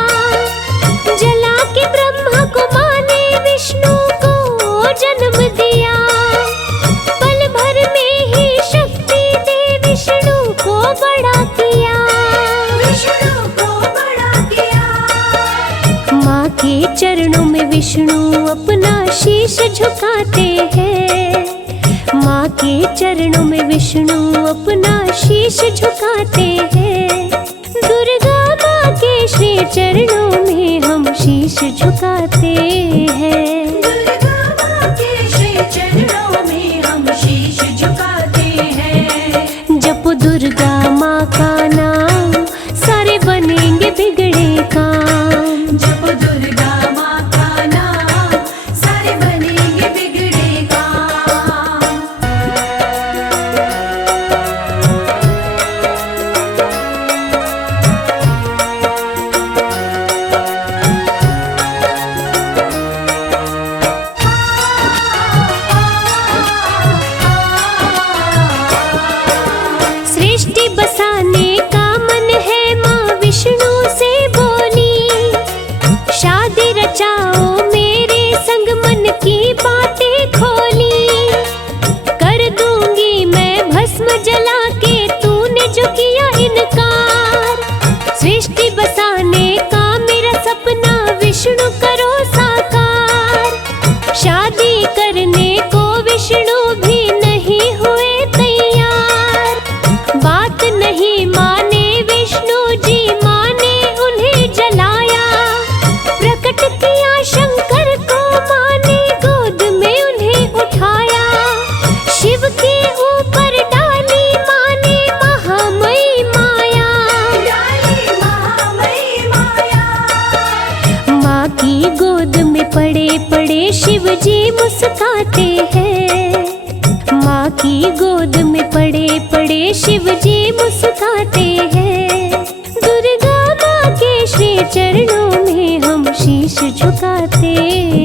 जला के ब्रह्मा को माँ ने विष्णु को जन्म दिया, पल भर में ही शक्ति दे विष्णु को बड़ा किया। विष्णु को बड़ा किया। माँ के चरणों में विष्णु अपना शीश झुकाते हैं, माँ के चरणों में विष्णु अपना शीश झुकाते हैं। दुर्गा माँ के श्री चरणों में हम शीश झुकाते हैं। दुर्गा माँ के श्री चरणों में हम शीश झुकाते हैं। जपो दुर्गा माँ का नाम, सारे बनेंगे बिगड़े काम। जप दुर्गा माँ का नाम, सारे बनेंगे बिगड़े काम। सृष्टि बसाने का मन है माँ विष्णु से बोली, शादी रचाओ मेरे संग मन की बातें खोली। कर दूंगी मैं भस्म जला के तूने जो किया इनकार, सृष्टि बसाने का मेरा सपना विष्णु करो साकार। शादी करने को विष्णु भी नहीं हुए तैयार, बात नहीं माने विष्णु जी माँ ने उन्हें जलाया। प्रकट किया शंकर को माँ ने गोद में उन्हें उठाया, शिव के ऊपर डाली माँ ने महामयी माया। डाली महामयी माया। माँ की गोद में पड़े पड़े शिव जी मुस्काते हैं, माँ की गोद में पड़े पड़े शिव जी मुस्काते हैं। दुर्गा माँ के श्री चरणों में हम शीश झुकाते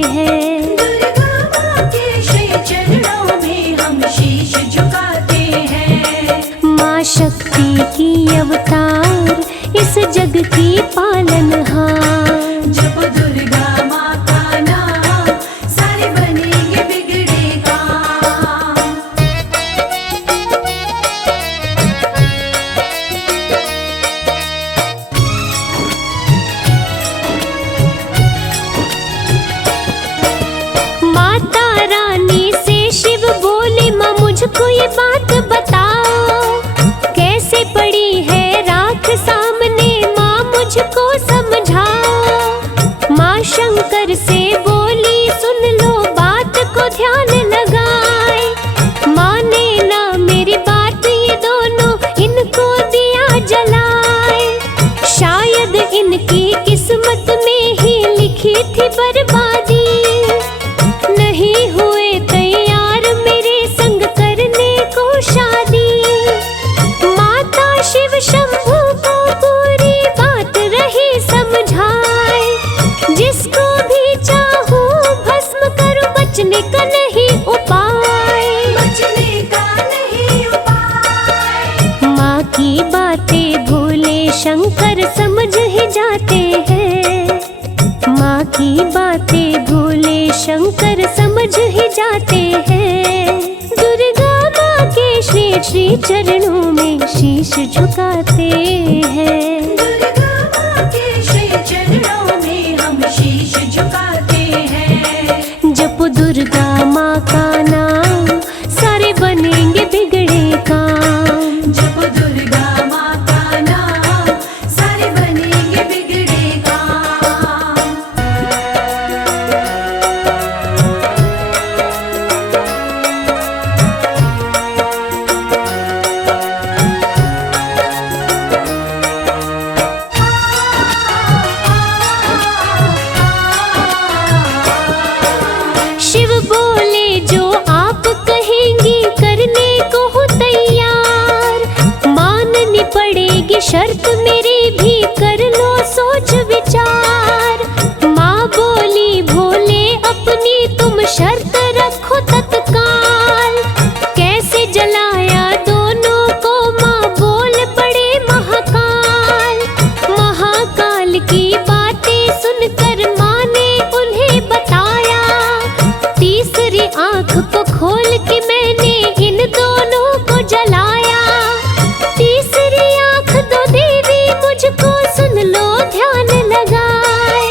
हैं। दुर्गा माँ के श्री चरणों में हम शीश झुकाते हैं। माँ शक्ति की अवतार, इस जग की पालनहार। जप दुर्गा माँ का नाम, सारे बनेंगे बिगड़े काम। माता रानी से शिव बोले माँ मुझको ये बात बताओ, कैसे पड़ी है राख सामने माँ मुझको समझाओ। माँ शंकर से बोली सुन लो बात को ध्यान लगाए, माने ना मेरी बात ये दोनों इनको दिया जलाए। शायद इनकी किस्मत में ही लिखी थी बर्बादी, नहीं हुए तैयार मेरे संग करने को शादी। माता शिव शंभू को पूरी बात रही समझाए, जिसको भी चाहूं भस्म करूं बचने का नहीं उपाय। बचने का नहीं उपाय। माँ की बातें भोले शंकर समझ ही जाते हैं, माँ की बातें भोले शंकर समझ ही जाते हैं। दुर्गा माँ के श्री श्री चरणों में शीश झुकाते हैं। दुर्गा माँ के श्री चरणों में हम शीश झुकाते हैं। जपो दुर्गा माँ का नाम, सारे बनेंगे बिगड़े काम। जप दुर्गा माँ का नाम, सारे बनेंगे बिगड़े काम। शर्त मेरी भी कर लो सोच विचार। माँ बोली भोले अपनी तुम शर्त रखो तत्काल। कैसे जलाया दोनों को माँ बोल पड़े महाकाल। महाकाल की बातें सुनकर माँ ने उन्हें बताया। तीसरी आंख को खोल के मैंने इन दोनों को जलाया। तीसरी आंख दो देवी मुझको सुन लो ध्यान लगाए।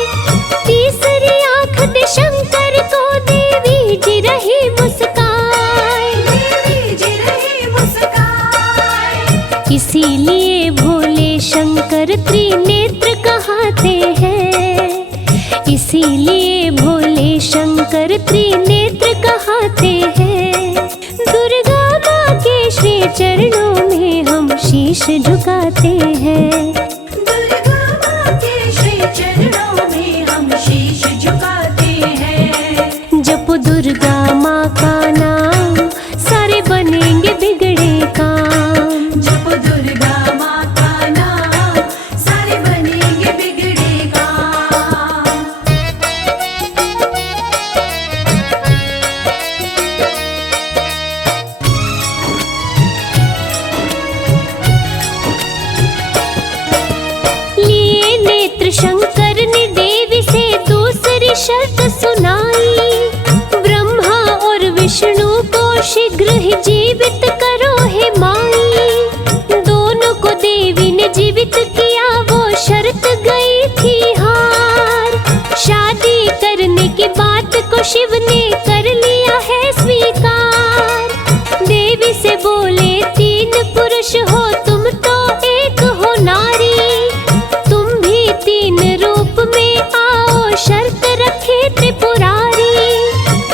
तीसरी आंख दे शंकर को देवी जी रही मुस्काए। देवी जी रही मुस्काए। इसीलिए भोले शंकर त्रिनेत्र कहाते हैं। इसीलिए भोले शंकर त्रिनेत्र कहाते हैं। दुर्गा माँ के श्री चरणों में हम शीश झुकाते हैं। दुर्गा माँ के श्री चरणों में हम शीश झुकाते हैं। जपो दुर्गा माँ का नाम सारे बनेंगे बिगड़े काम। जप दुर्गा माँ का नाम सारे बनेंगे बिगड़े काम। लिए नेत्र शंकर ने देवी से दूसरी शर्त सुनाई। ब्रह्मा और विष्णु को शीघ्र ही जीवित करो हे माई। दोनों को देवी ने जीवित किया वो शर्त गई थी हार। शादी करने की बात को शिव ने कर लिया है स्वीकार। देवी से बोले तीन पुरुष हो तुम तो एक हो नारी। तुम भी तीन रूप में आओ शर्त रखे त्रिपुरारी।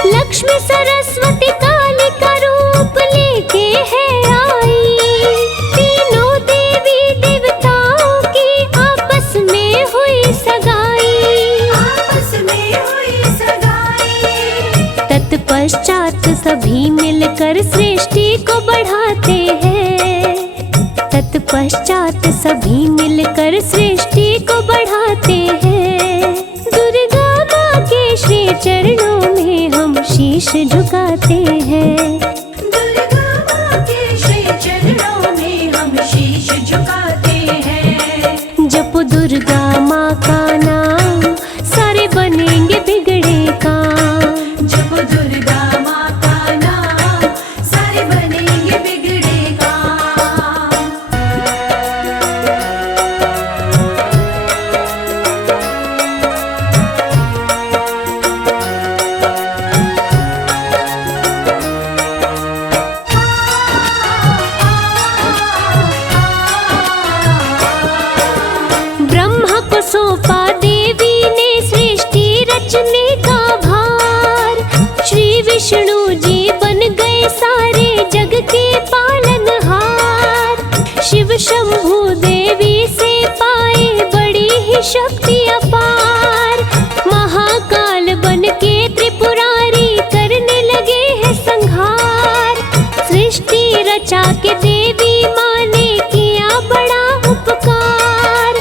लक्ष्मी सरस्वती काली का रूप लेके है आई। तीनों देवी देवताओं की आपस में हुई सगाई। आपस में हुई सगाई। तत्पश्चात सभी मिलकर सृष्टि को बढ़ाते हैं। तत्पश्चात सभी मिलकर सृष्टि को बढ़ाते हैं। दुर्गा माँ के श्री चरणों में हम शीश झुकाते हैं। दुर्गा माँ के श्री चरणों में हम शीश झुकाते हैं। जपो दुर्गा माँ का नाम सारे बनेंगे बिगड़े काम। जप दुर्गा माँ का नाम सारे बनेंगे बिगड़े काम। ब्रह्मा को सौंपा देवी ने सृष्टि रचने का भार। श्री विष्णु जी बन गए सारे जग के पालनहार। शिव शंभु देवी से पाए बड़ी ही शक्ति अपार। महाकाल बन के त्रिपुरारी करने लगे हैं संहार। सृष्टि रचा के देवी माँ ने किया बड़ा उपकार।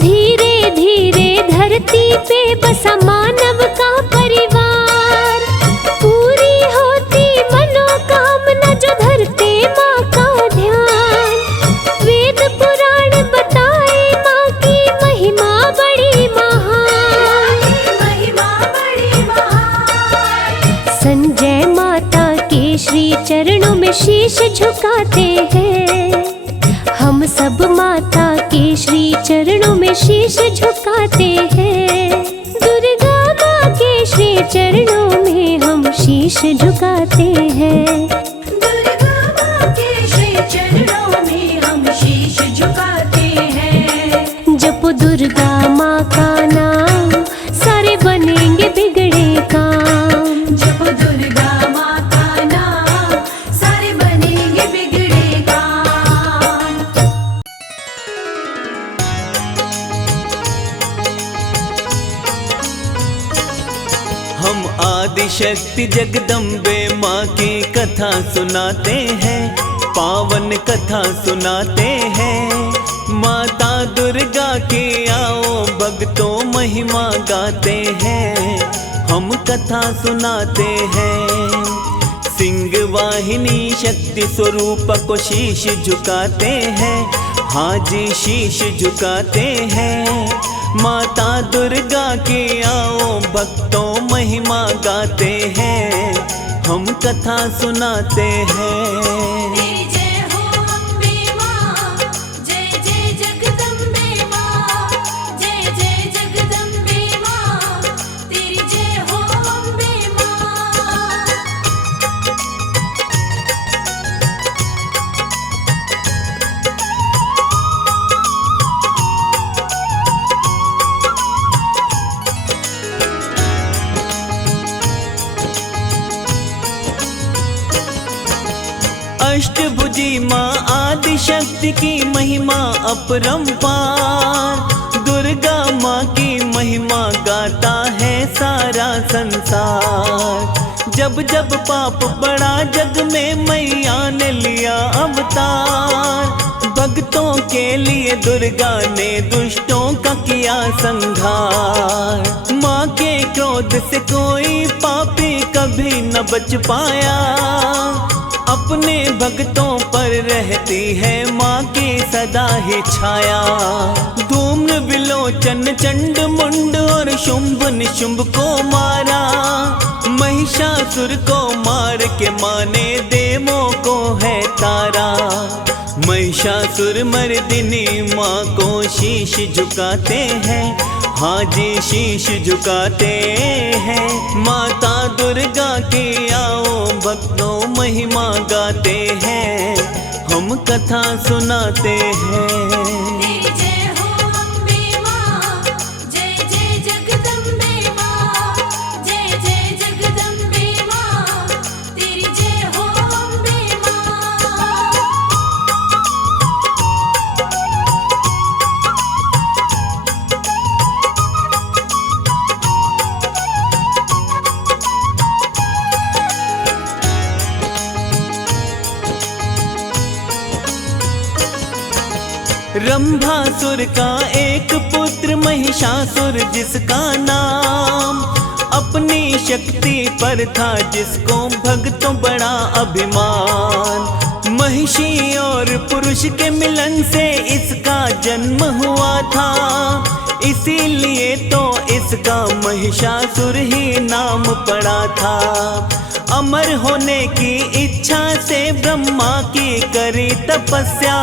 धीरे धीरे धरती पे बसा मानव का परिवार। पूरी होती मनोकामना जो धरते माँ का ध्यान। वेद पुराण बताए माँ की महिमा बड़ी महान। महिमा बड़ी महान। संजय माता के श्री चरणों में शीश झुकाते हैं। हम सब माता के श्री चरणों में शीश झुकाते हैं। दुर्गा माँ के श्री चरणों में हम शीश झुकाते हैं। दुर्गा माँ के श्री चरणों में हम शीश झुकाते हैं। जपो दुर्गा माँ का नाम सारे बनेंगे बिगड़े काम। जप दुर्गा माँ का नाम सारे बनेंगे बिगड़े काम। हम आदिशक्ति जगदम्बे माँ की कथा सुनाते हैं, पावन कथा सुनाते हैं। माता दुर्गा के आओ भक्तों महिमा गाते हैं, हम कथा सुनाते हैं। सिंह वाहिनी शक्ति स्वरूप को शीश झुकाते हैं, हाँ जी शीश झुकाते हैं। माता दुर्गा के आओ भक्तों महिमा गाते हैं, हम कथा सुनाते हैं। तेरी जय हो अम्बे माँ, जय जय जगदम्बे माँ, जय जय जगदम्बे माँ, तेरी जय हो अम्बे माँ। अष्टभुजी माँ आदि शक्ति की महिमा अपरंपार, दुर्गा माँ की महिमा गाता है सारा संसार। जब जब पाप बड़ा जग में मैया ने लिया अवतार, भक्तों के लिए दुर्गा ने दुष्टों का किया संहार। माँ के क्रोध से कोई पापी कभी न बच पाया, अपने भक्तों पर रहती है माँ की सदा ही छाया। धूम्र विलोचन चंड मुंड और शुंभ निशुंभ को मारा, महिषासुर को मार के माँ ने देवों को है तारा। महिषासुर मर्दिनी माँ को शीश झुकाते हैं, हाँ जी शीश झुकाते हैं। माता दुर्गा की आओ भक्तों महिमा गाते हैं, हम कथा सुनाते हैं। तेरी जय हो अम्बे माँ, जय जय जगदम्बे माँ, जय जय जगदम्बे माँ, तेरी जय हो अम्बे माँ। रंभासुर का एक पुत्र महिषासुर जिसका नाम, अपनी शक्ति पर था जिसको भक्तों बड़ा अभिमान। महिषी और पुरुष के मिलन से इसका जन्म हुआ था, इसीलिए तो इसका महिषासुर ही नाम पड़ा था। अमर होने की इच्छा से ब्रह्मा की करी तपस्या,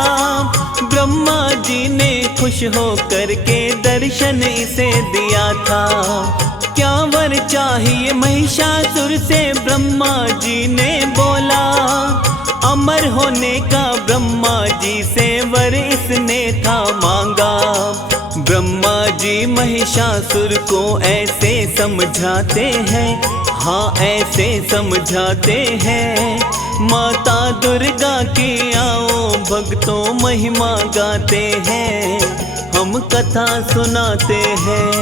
ब्रह्मा जी ने खुश हो करके दर्शन इसे दिया था। क्या वर चाहिए महिषासुर से ब्रह्मा जी ने बोला, अमर होने का ब्रह्मा जी से वर इसने था मांगा। ब्रह्मा जी महिषासुर को ऐसे समझाते हैं, हाँ ऐसे समझाते हैं। माता दुर्गा की आओ भक्तों महिमा गाते हैं, हम कथा सुनाते हैं।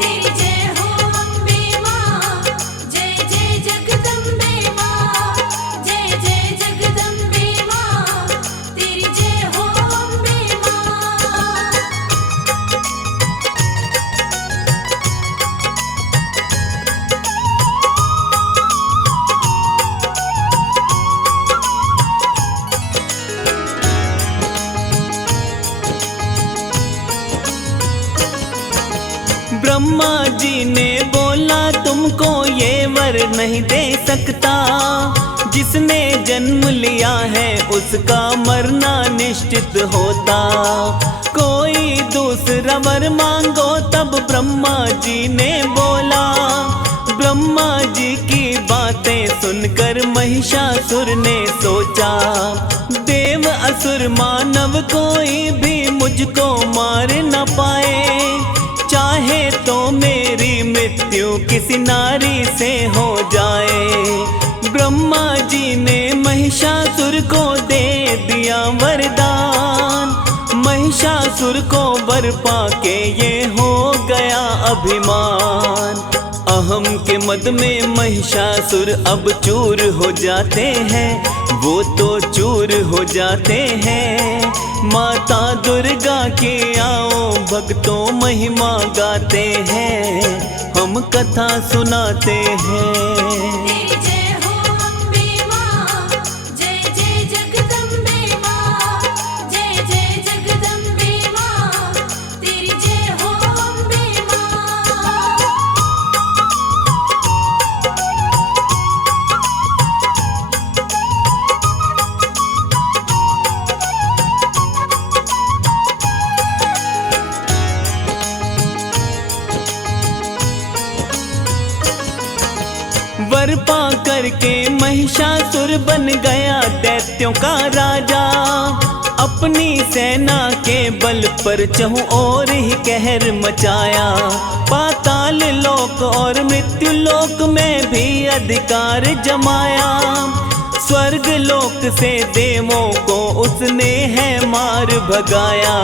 तेरी जय हो अम्बे माँ, जय जय जगदम्बे माँ, जय जय जगदम्बे माँ, तेरी जय हो अम्बे माँ। ब्रह्मा जी ने बोला तुमको ये वर नहीं दे सकता, जिसने जन्म लिया है उसका मरना निश्चित होता। कोई दूसरा वर मांगो तब ब्रह्मा जी ने बोला। ब्रह्मा जी की बातें सुनकर महिषासुर ने सोचा, देव असुर मानव कोई भी मुझको मार न पाए, चाहे तो मेरी मृत्यु किसी नारी से हो जाए। ब्रह्मा जी ने महिषासुर को दे दिया वरदान, महिषासुर को वर पाके ये हो गया अभिमान। अहम के मद में महिषासुर अब चूर हो जाते हैं, वो तो चूर हो जाते हैं। माता दुर्गा के आओ भक्तों महिमा गाते हैं, हम कथा सुनाते हैं। तेरी जय हो अम्बे माँ, जय जय जगदम्बे माँ, जय जय जगदम्बे माँ, तेरी जय हो अम्बे माँ। वर पा करके महिषासुर बन गया दैत्यों का राजा। अपनी सेना के बल पर चहुं ओर ही कहर मचाया। पाताल लोक और मृत्यु लोक में भी अधिकार जमाया। स्वर्ग लोक से देवों को उसने है मार भगाया।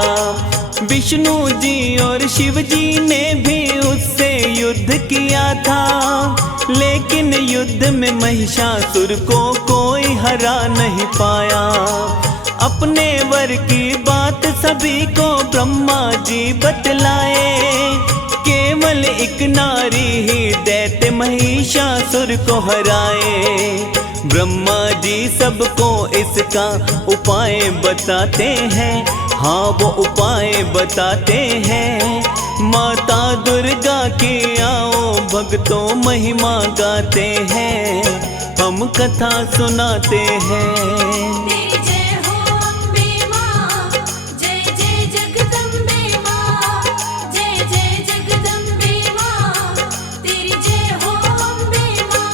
विष्णु जी और शिव जी ने भी उससे युद्ध किया था, लेकिन युद्ध में महिषासुर को कोई हरा नहीं पाया। अपने वर की बात सभी को ब्रह्मा जी बतलाए। केवल एक नारी ही दैत्य महिषासुर को हराए। ब्रह्मा जी सबको इसका उपाय बताते हैं, हाँ वो उपाय बताते हैं। माता दुर्गा के आओ भक्तों महिमा गाते हैं, हम कथा सुनाते हैं। तेरी जय हो अम्बे माँ, जय जय जगदम्बे माँ, जय जय जगदम्बे माँ, तेरी जय हो अम्बे माँ।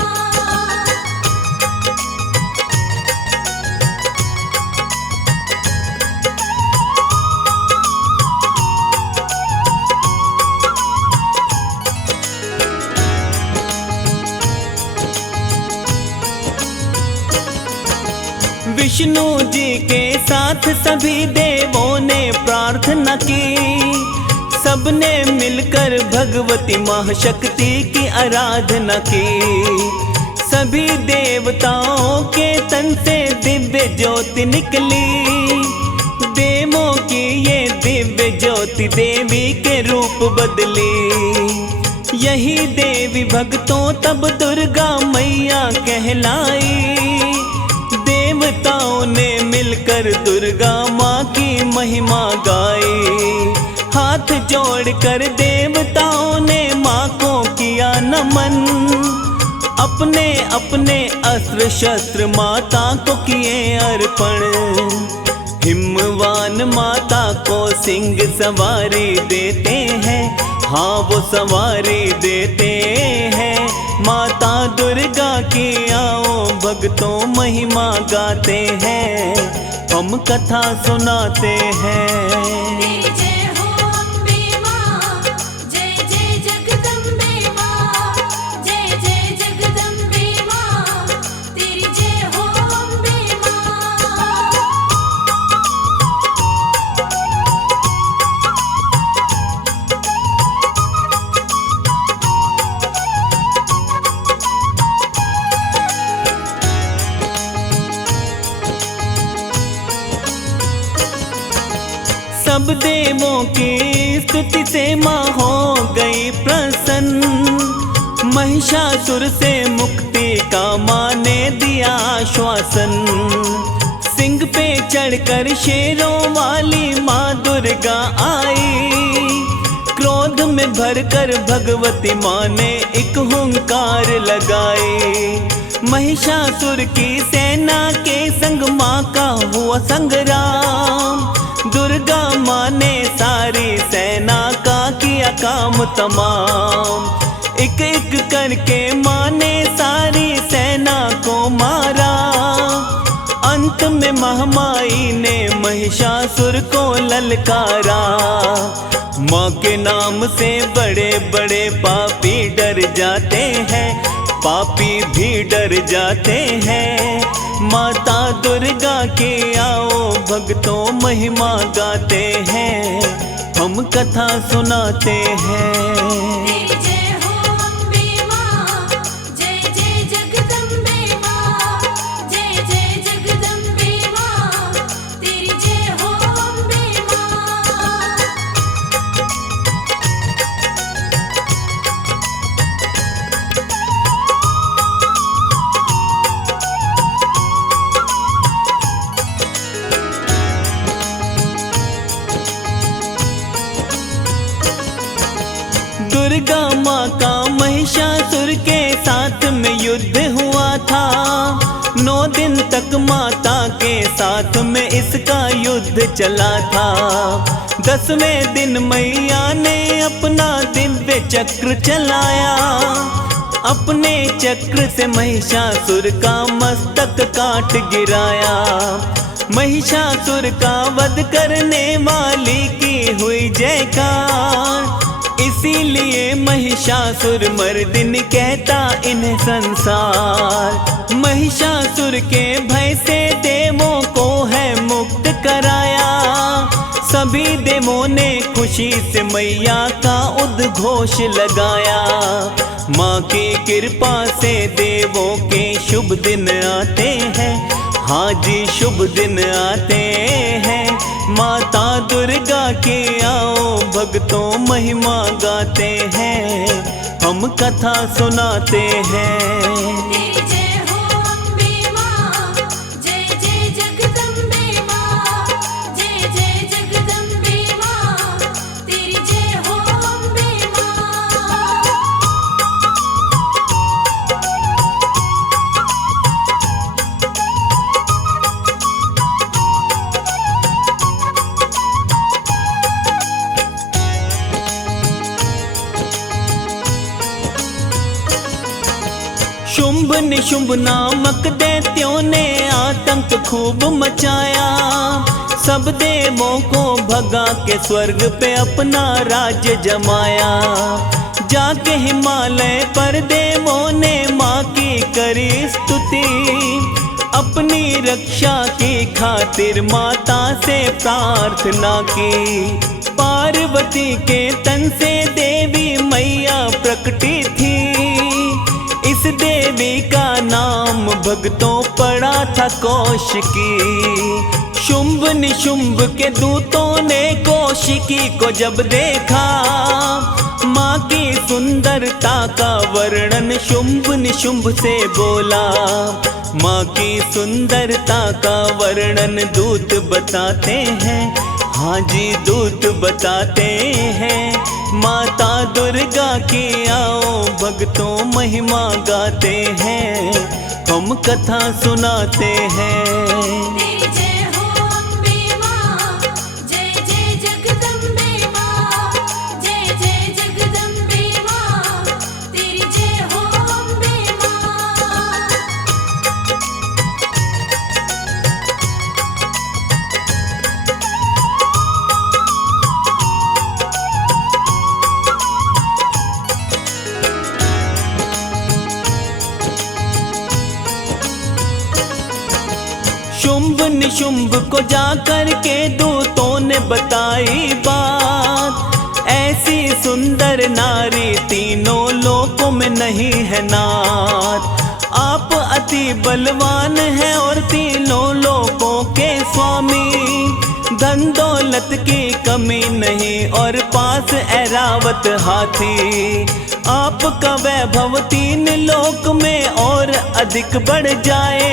विष्णु जी के साथ सभी देवों ने प्रार्थना की। सबने मिलकर भगवती महाशक्ति की आराधना की। सभी देवताओं के तन से दिव्य ज्योति निकली। देवों की ये दिव्य ज्योति देवी के रूप बदली। यही देवी भक्तों तब दुर्गा मैया कहलाई। देवताओं ने मिलकर दुर्गा माँ की महिमा गाई। हाथ जोड़कर देवताओं ने माँ को किया नमन। अपने अपने अस्त्र शस्त्र माता को किए अर्पण। हिमवान माता को सिंह सवारी देते हैं, हाँ वो सवारी देते हैं। माता दुर्गा की आओ भक्तों महिमा गाते हैं, हम कथा सुनाते हैं। तेरी जय हो अम्बे माँ, जय जय जगदम्बे माँ, जय जय जगदम्बे माँ, तेरी जय हो अम्बे माँ। सब देवों की स्तुति से माँ हो गई प्रसन्न। महिषासुर से मुक्ति का माँ ने दिया आश्वासन। सिंह पे चढ़कर शेरों वाली माँ दुर्गा आई। क्रोध में भरकर भगवती माँ ने एक हुंकार लगाई। महिषासुर की सेना के संग माँ का हुआ संग्राम। दुर्गा माँ ने सारी सेना का किया काम तमाम। एक एक करके माँ ने सारी सेना को मारा। अंत में महामाई ने महिषासुर को ललकारा। माँ के नाम से बड़े बड़े पापी डर जाते हैं, पापी भी डर जाते हैं। माता दुर्गा के आओ भक्तों महिमा गाते हैं, हम कथा सुनाते हैं। तेरी जय हो अम्बे माँ, जय जय जगदम्बे माँ, जय जय जगदम्बे दुर्गा माँ का महिषासुर के साथ में युद्ध हुआ था। 9 दिन तक माता के साथ में इसका युद्ध चला था। 10वें दिन मैया ने अपना दिव्य चक्र चलाया। अपने चक्र से महिषासुर का मस्तक काट गिराया। महिषासुर का वध करने वाली की हुई जयकार। इसीलिए महिषासुर मर्दिन कहता इन्हें संसार। महिषासुर के भय से देवों को है मुक्त कराया। सभी देवों ने खुशी से मैया का उद्घोष लगाया। माँ की कृपा से देवों के शुभ दिन आते हैं। हाँ जी शुभ दिन आते हैं। माता दुर्गा के आओ भक्तों महिमा गाते हैं। हम कथा सुनाते हैं। तेरी जय हो अम्बे माँ, जय जय जगदम्बे माँ, जय जय जगदम्बे माँ, तेरी जय हो अम्बे माँ। शुंभ निशुंभ नामक दैत्यों ने आतंक खूब मचाया। सब देवों को भगा के स्वर्ग पे अपना राज्य जमाया। जाके हिमालय पर देवों ने माँ की करी स्तुति। अपनी रक्षा की खातिर माता से प्रार्थना की। पार्वती के तन से देवी मैया प्रकटी थी। इस देवी का नाम भक्तों पड़ा था कौशिकी। शुंभ निशुंभ के दूतों ने कौशिकी को जब देखा। माँ की सुंदरता का वर्णन शुंभ निशुंभ से बोला। माँ की सुंदरता का वर्णन दूत बताते हैं। हाँ जी दूत बताते हैं। माता दुर्गा की आओ भक्तों महिमा गाते हैं। हम कथा सुनाते हैं। तेरी जय हो अम्बे माँ, जय जय जगदम्बे माँ, जय जय जगदम्बे माँ, तेरी जय हो अम्बे माँ। शुंभ निशुंभ को जाकर के दूतों ने बताई बात। ऐसी सुंदर नारी तीनों लोकों में नहीं है नाथ। आप अति बलवान हैं और तीनों लोकों के स्वामी। धन दौलत की कमी नहीं और पास ऐरावत हाथी। आपका वैभव 3 लोक में और अधिक बढ़ जाए।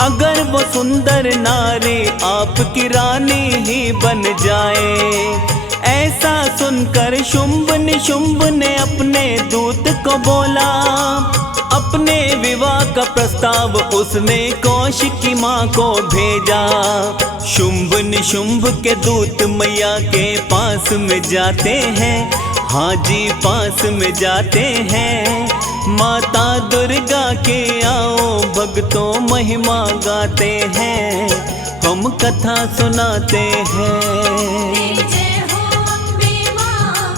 अगर वो सुंदर नारी आपकी रानी ही बन जाए। ऐसा सुनकर शुंभ निशुंभ ने अपने दूत को बोला। अपने विवाह का प्रस्ताव उसने कौशिकी माँ को भेजा। शुंभ निशुंभ के दूत मैया के पास में जाते हैं। हाँ जी पास में जाते हैं। माता दुर्गा के आओ भक्तों महिमा गाते हैं। हम कथा सुनाते हैं। तेरी जय हो अम्बे माँ,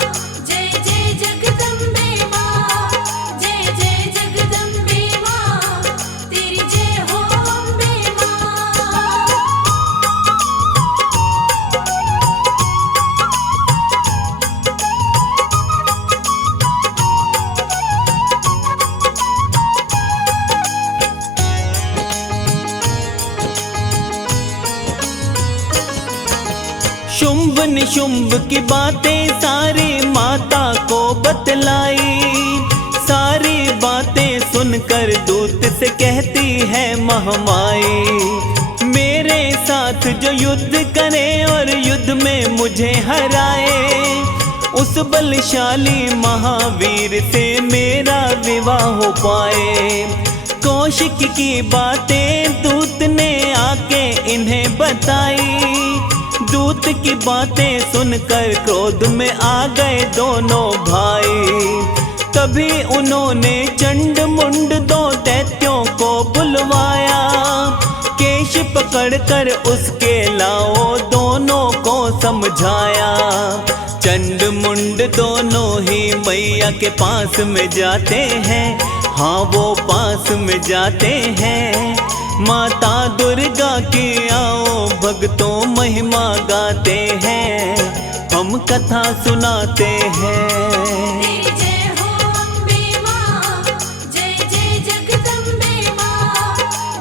जय जय जगदम्बे माँ, जय जय जगदम्बे माँ, तेरी जय हो अम्बे माँ। शुंभ निशुंभ की बातें सारी माता को बतलाई। सारी बातें सुनकर दूत से कहती है महामाई। मेरे साथ जो युद्ध करे और युद्ध में मुझे हराए उस बलशाली महावीर से मेरा विवाह हो पाए। कौशिक की बातें दूत ने आके इन्हें बताई। दूत की बातें सुनकर क्रोध में आ गए दोनों भाई। तभी उन्होंने चंड मुंड दो दैत्यों को बुलवाया। केश पकड़कर उसके लाओ दोनों को समझाया। चंड मुंड दोनों ही मैया के पास में जाते हैं। हाँ वो पास में जाते हैं। माता दुर्गा की आओ भक्तों महिमा गाते हैं। हम कथा सुनाते हैं। तेरी जय हो अम्बे माँ, जय जय जगदम्बे माँ,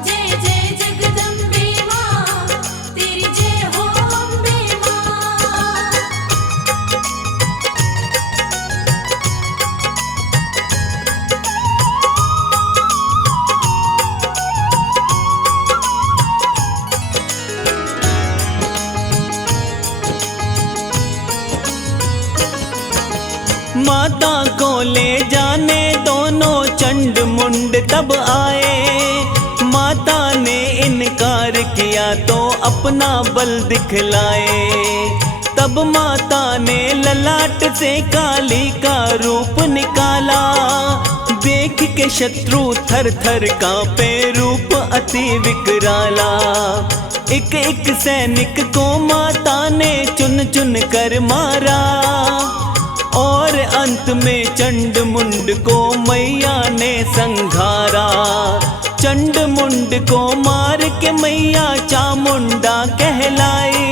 जय जय जगदम्बे माँ, तेरी जय हो अम्बे माँ। माता को ले जाने दोनों चंड मुंड तब आए। माता ने इनकार किया तो अपना बल दिखलाए। तब माता ने ललाट से काली का रूप निकाला। देख के शत्रु थर थर कांपे, रूप अति विकराला। एक एक सैनिक को माता ने चुन चुन कर मारा। और अंत में चंड मुंड को मैया ने संघारा। चंड मुंड को मार के मैया चामुंडा कहलाई।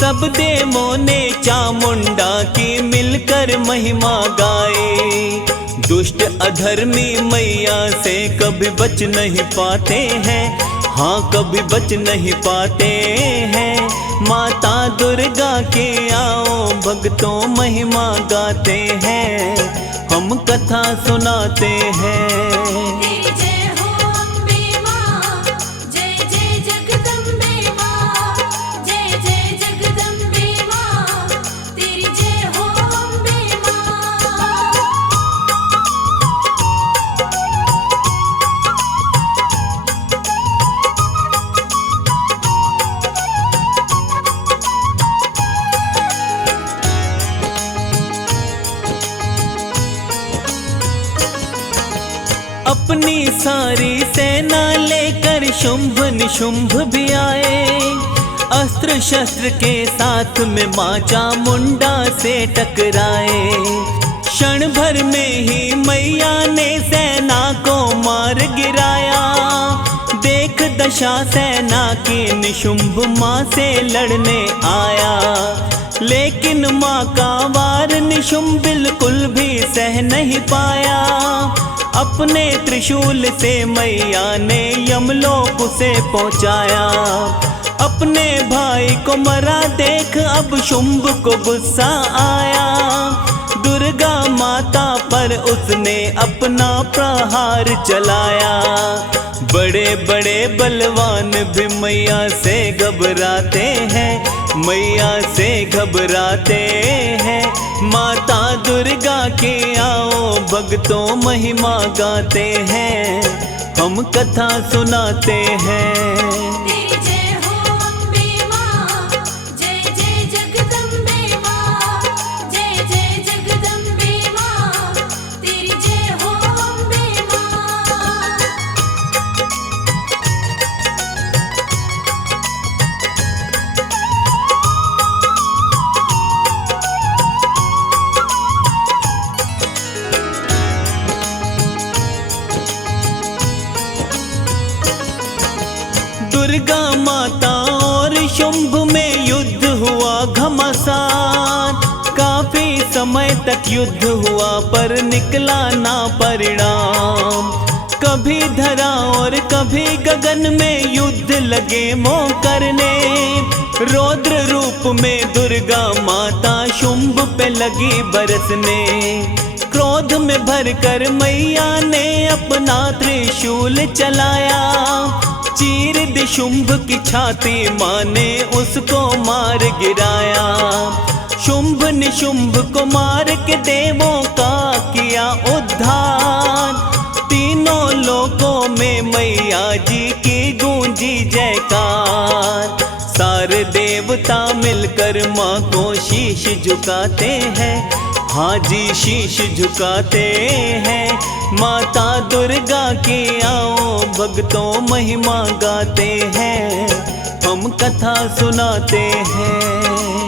सब देवों ने चामुंडा की मिलकर महिमा गाई। दुष्ट अधर्मी मैया से कभी बच नहीं पाते हैं। हाँ कभी बच नहीं पाते हैं। माता दुर्गा के आओ भक्तों महिमा गाते हैं। हम कथा सुनाते हैं। तेरी जय हो अम्बे माँ, जय जय जगदम्बे माँ, जय जय जगदम्बे माँ, तेरी जय हो अम्बे माँ। अपनी सारी सेना लेकर शुंभ निशुंभ भी आए। अस्त्र शस्त्र के साथ में माँ चामुंडा से टकराए। क्षण भर में ही मैया ने सेना को मार गिराया। देख दशा सेना की निशुंभ माँ से लड़ने आया। लेकिन माँ का वार निशुंभ बिल्कुल भी सह नहीं पाया। अपने त्रिशूल से मैया ने यमलोक से पहुंचाया। अपने भाई को मरा देख अब शुंभ को गुस्सा आया। दुर्गा माता पर उसने अपना प्रहार चलाया। बड़े बड़े बलवान भी मैया से घबराते हैं। मैया से घबराते हैं। माता दुर्गा के आओ भक्तों महिमा गाते हैं। हम कथा सुनाते हैं। तेरी जय हो अम्बे माँ, जय जय जगदम्बे माँ, जय जय जगदम्बे माँ, तेरी जय हो अम्बे माँ। दुर्गा माता और शुंभ में युद्ध हुआ घमासान। काफी समय तक युद्ध हुआ पर निकला ना परिणाम। कभी धरा और कभी गगन में युद्ध लगे मोह करने। रौद्र रूप में दुर्गा माता शुंभ पे लगी बरसने। क्रोध में भरकर मैया ने अपना त्रिशूल चलाया। चीर दी शुंभ की छाती माँ ने उसको मार गिराया। शुंभ निशुंभ को मार के देवों का किया उद्धार। तीनों लोकों में मैया जी की गूंजी जयकार। सारे देवता मिलकर माँ को शीश झुकाते हैं, हाँ जी शीश झुकाते हैं। माता दुर्गा की आओ भक्तों महिमा गाते हैं, हम कथा सुनाते हैं।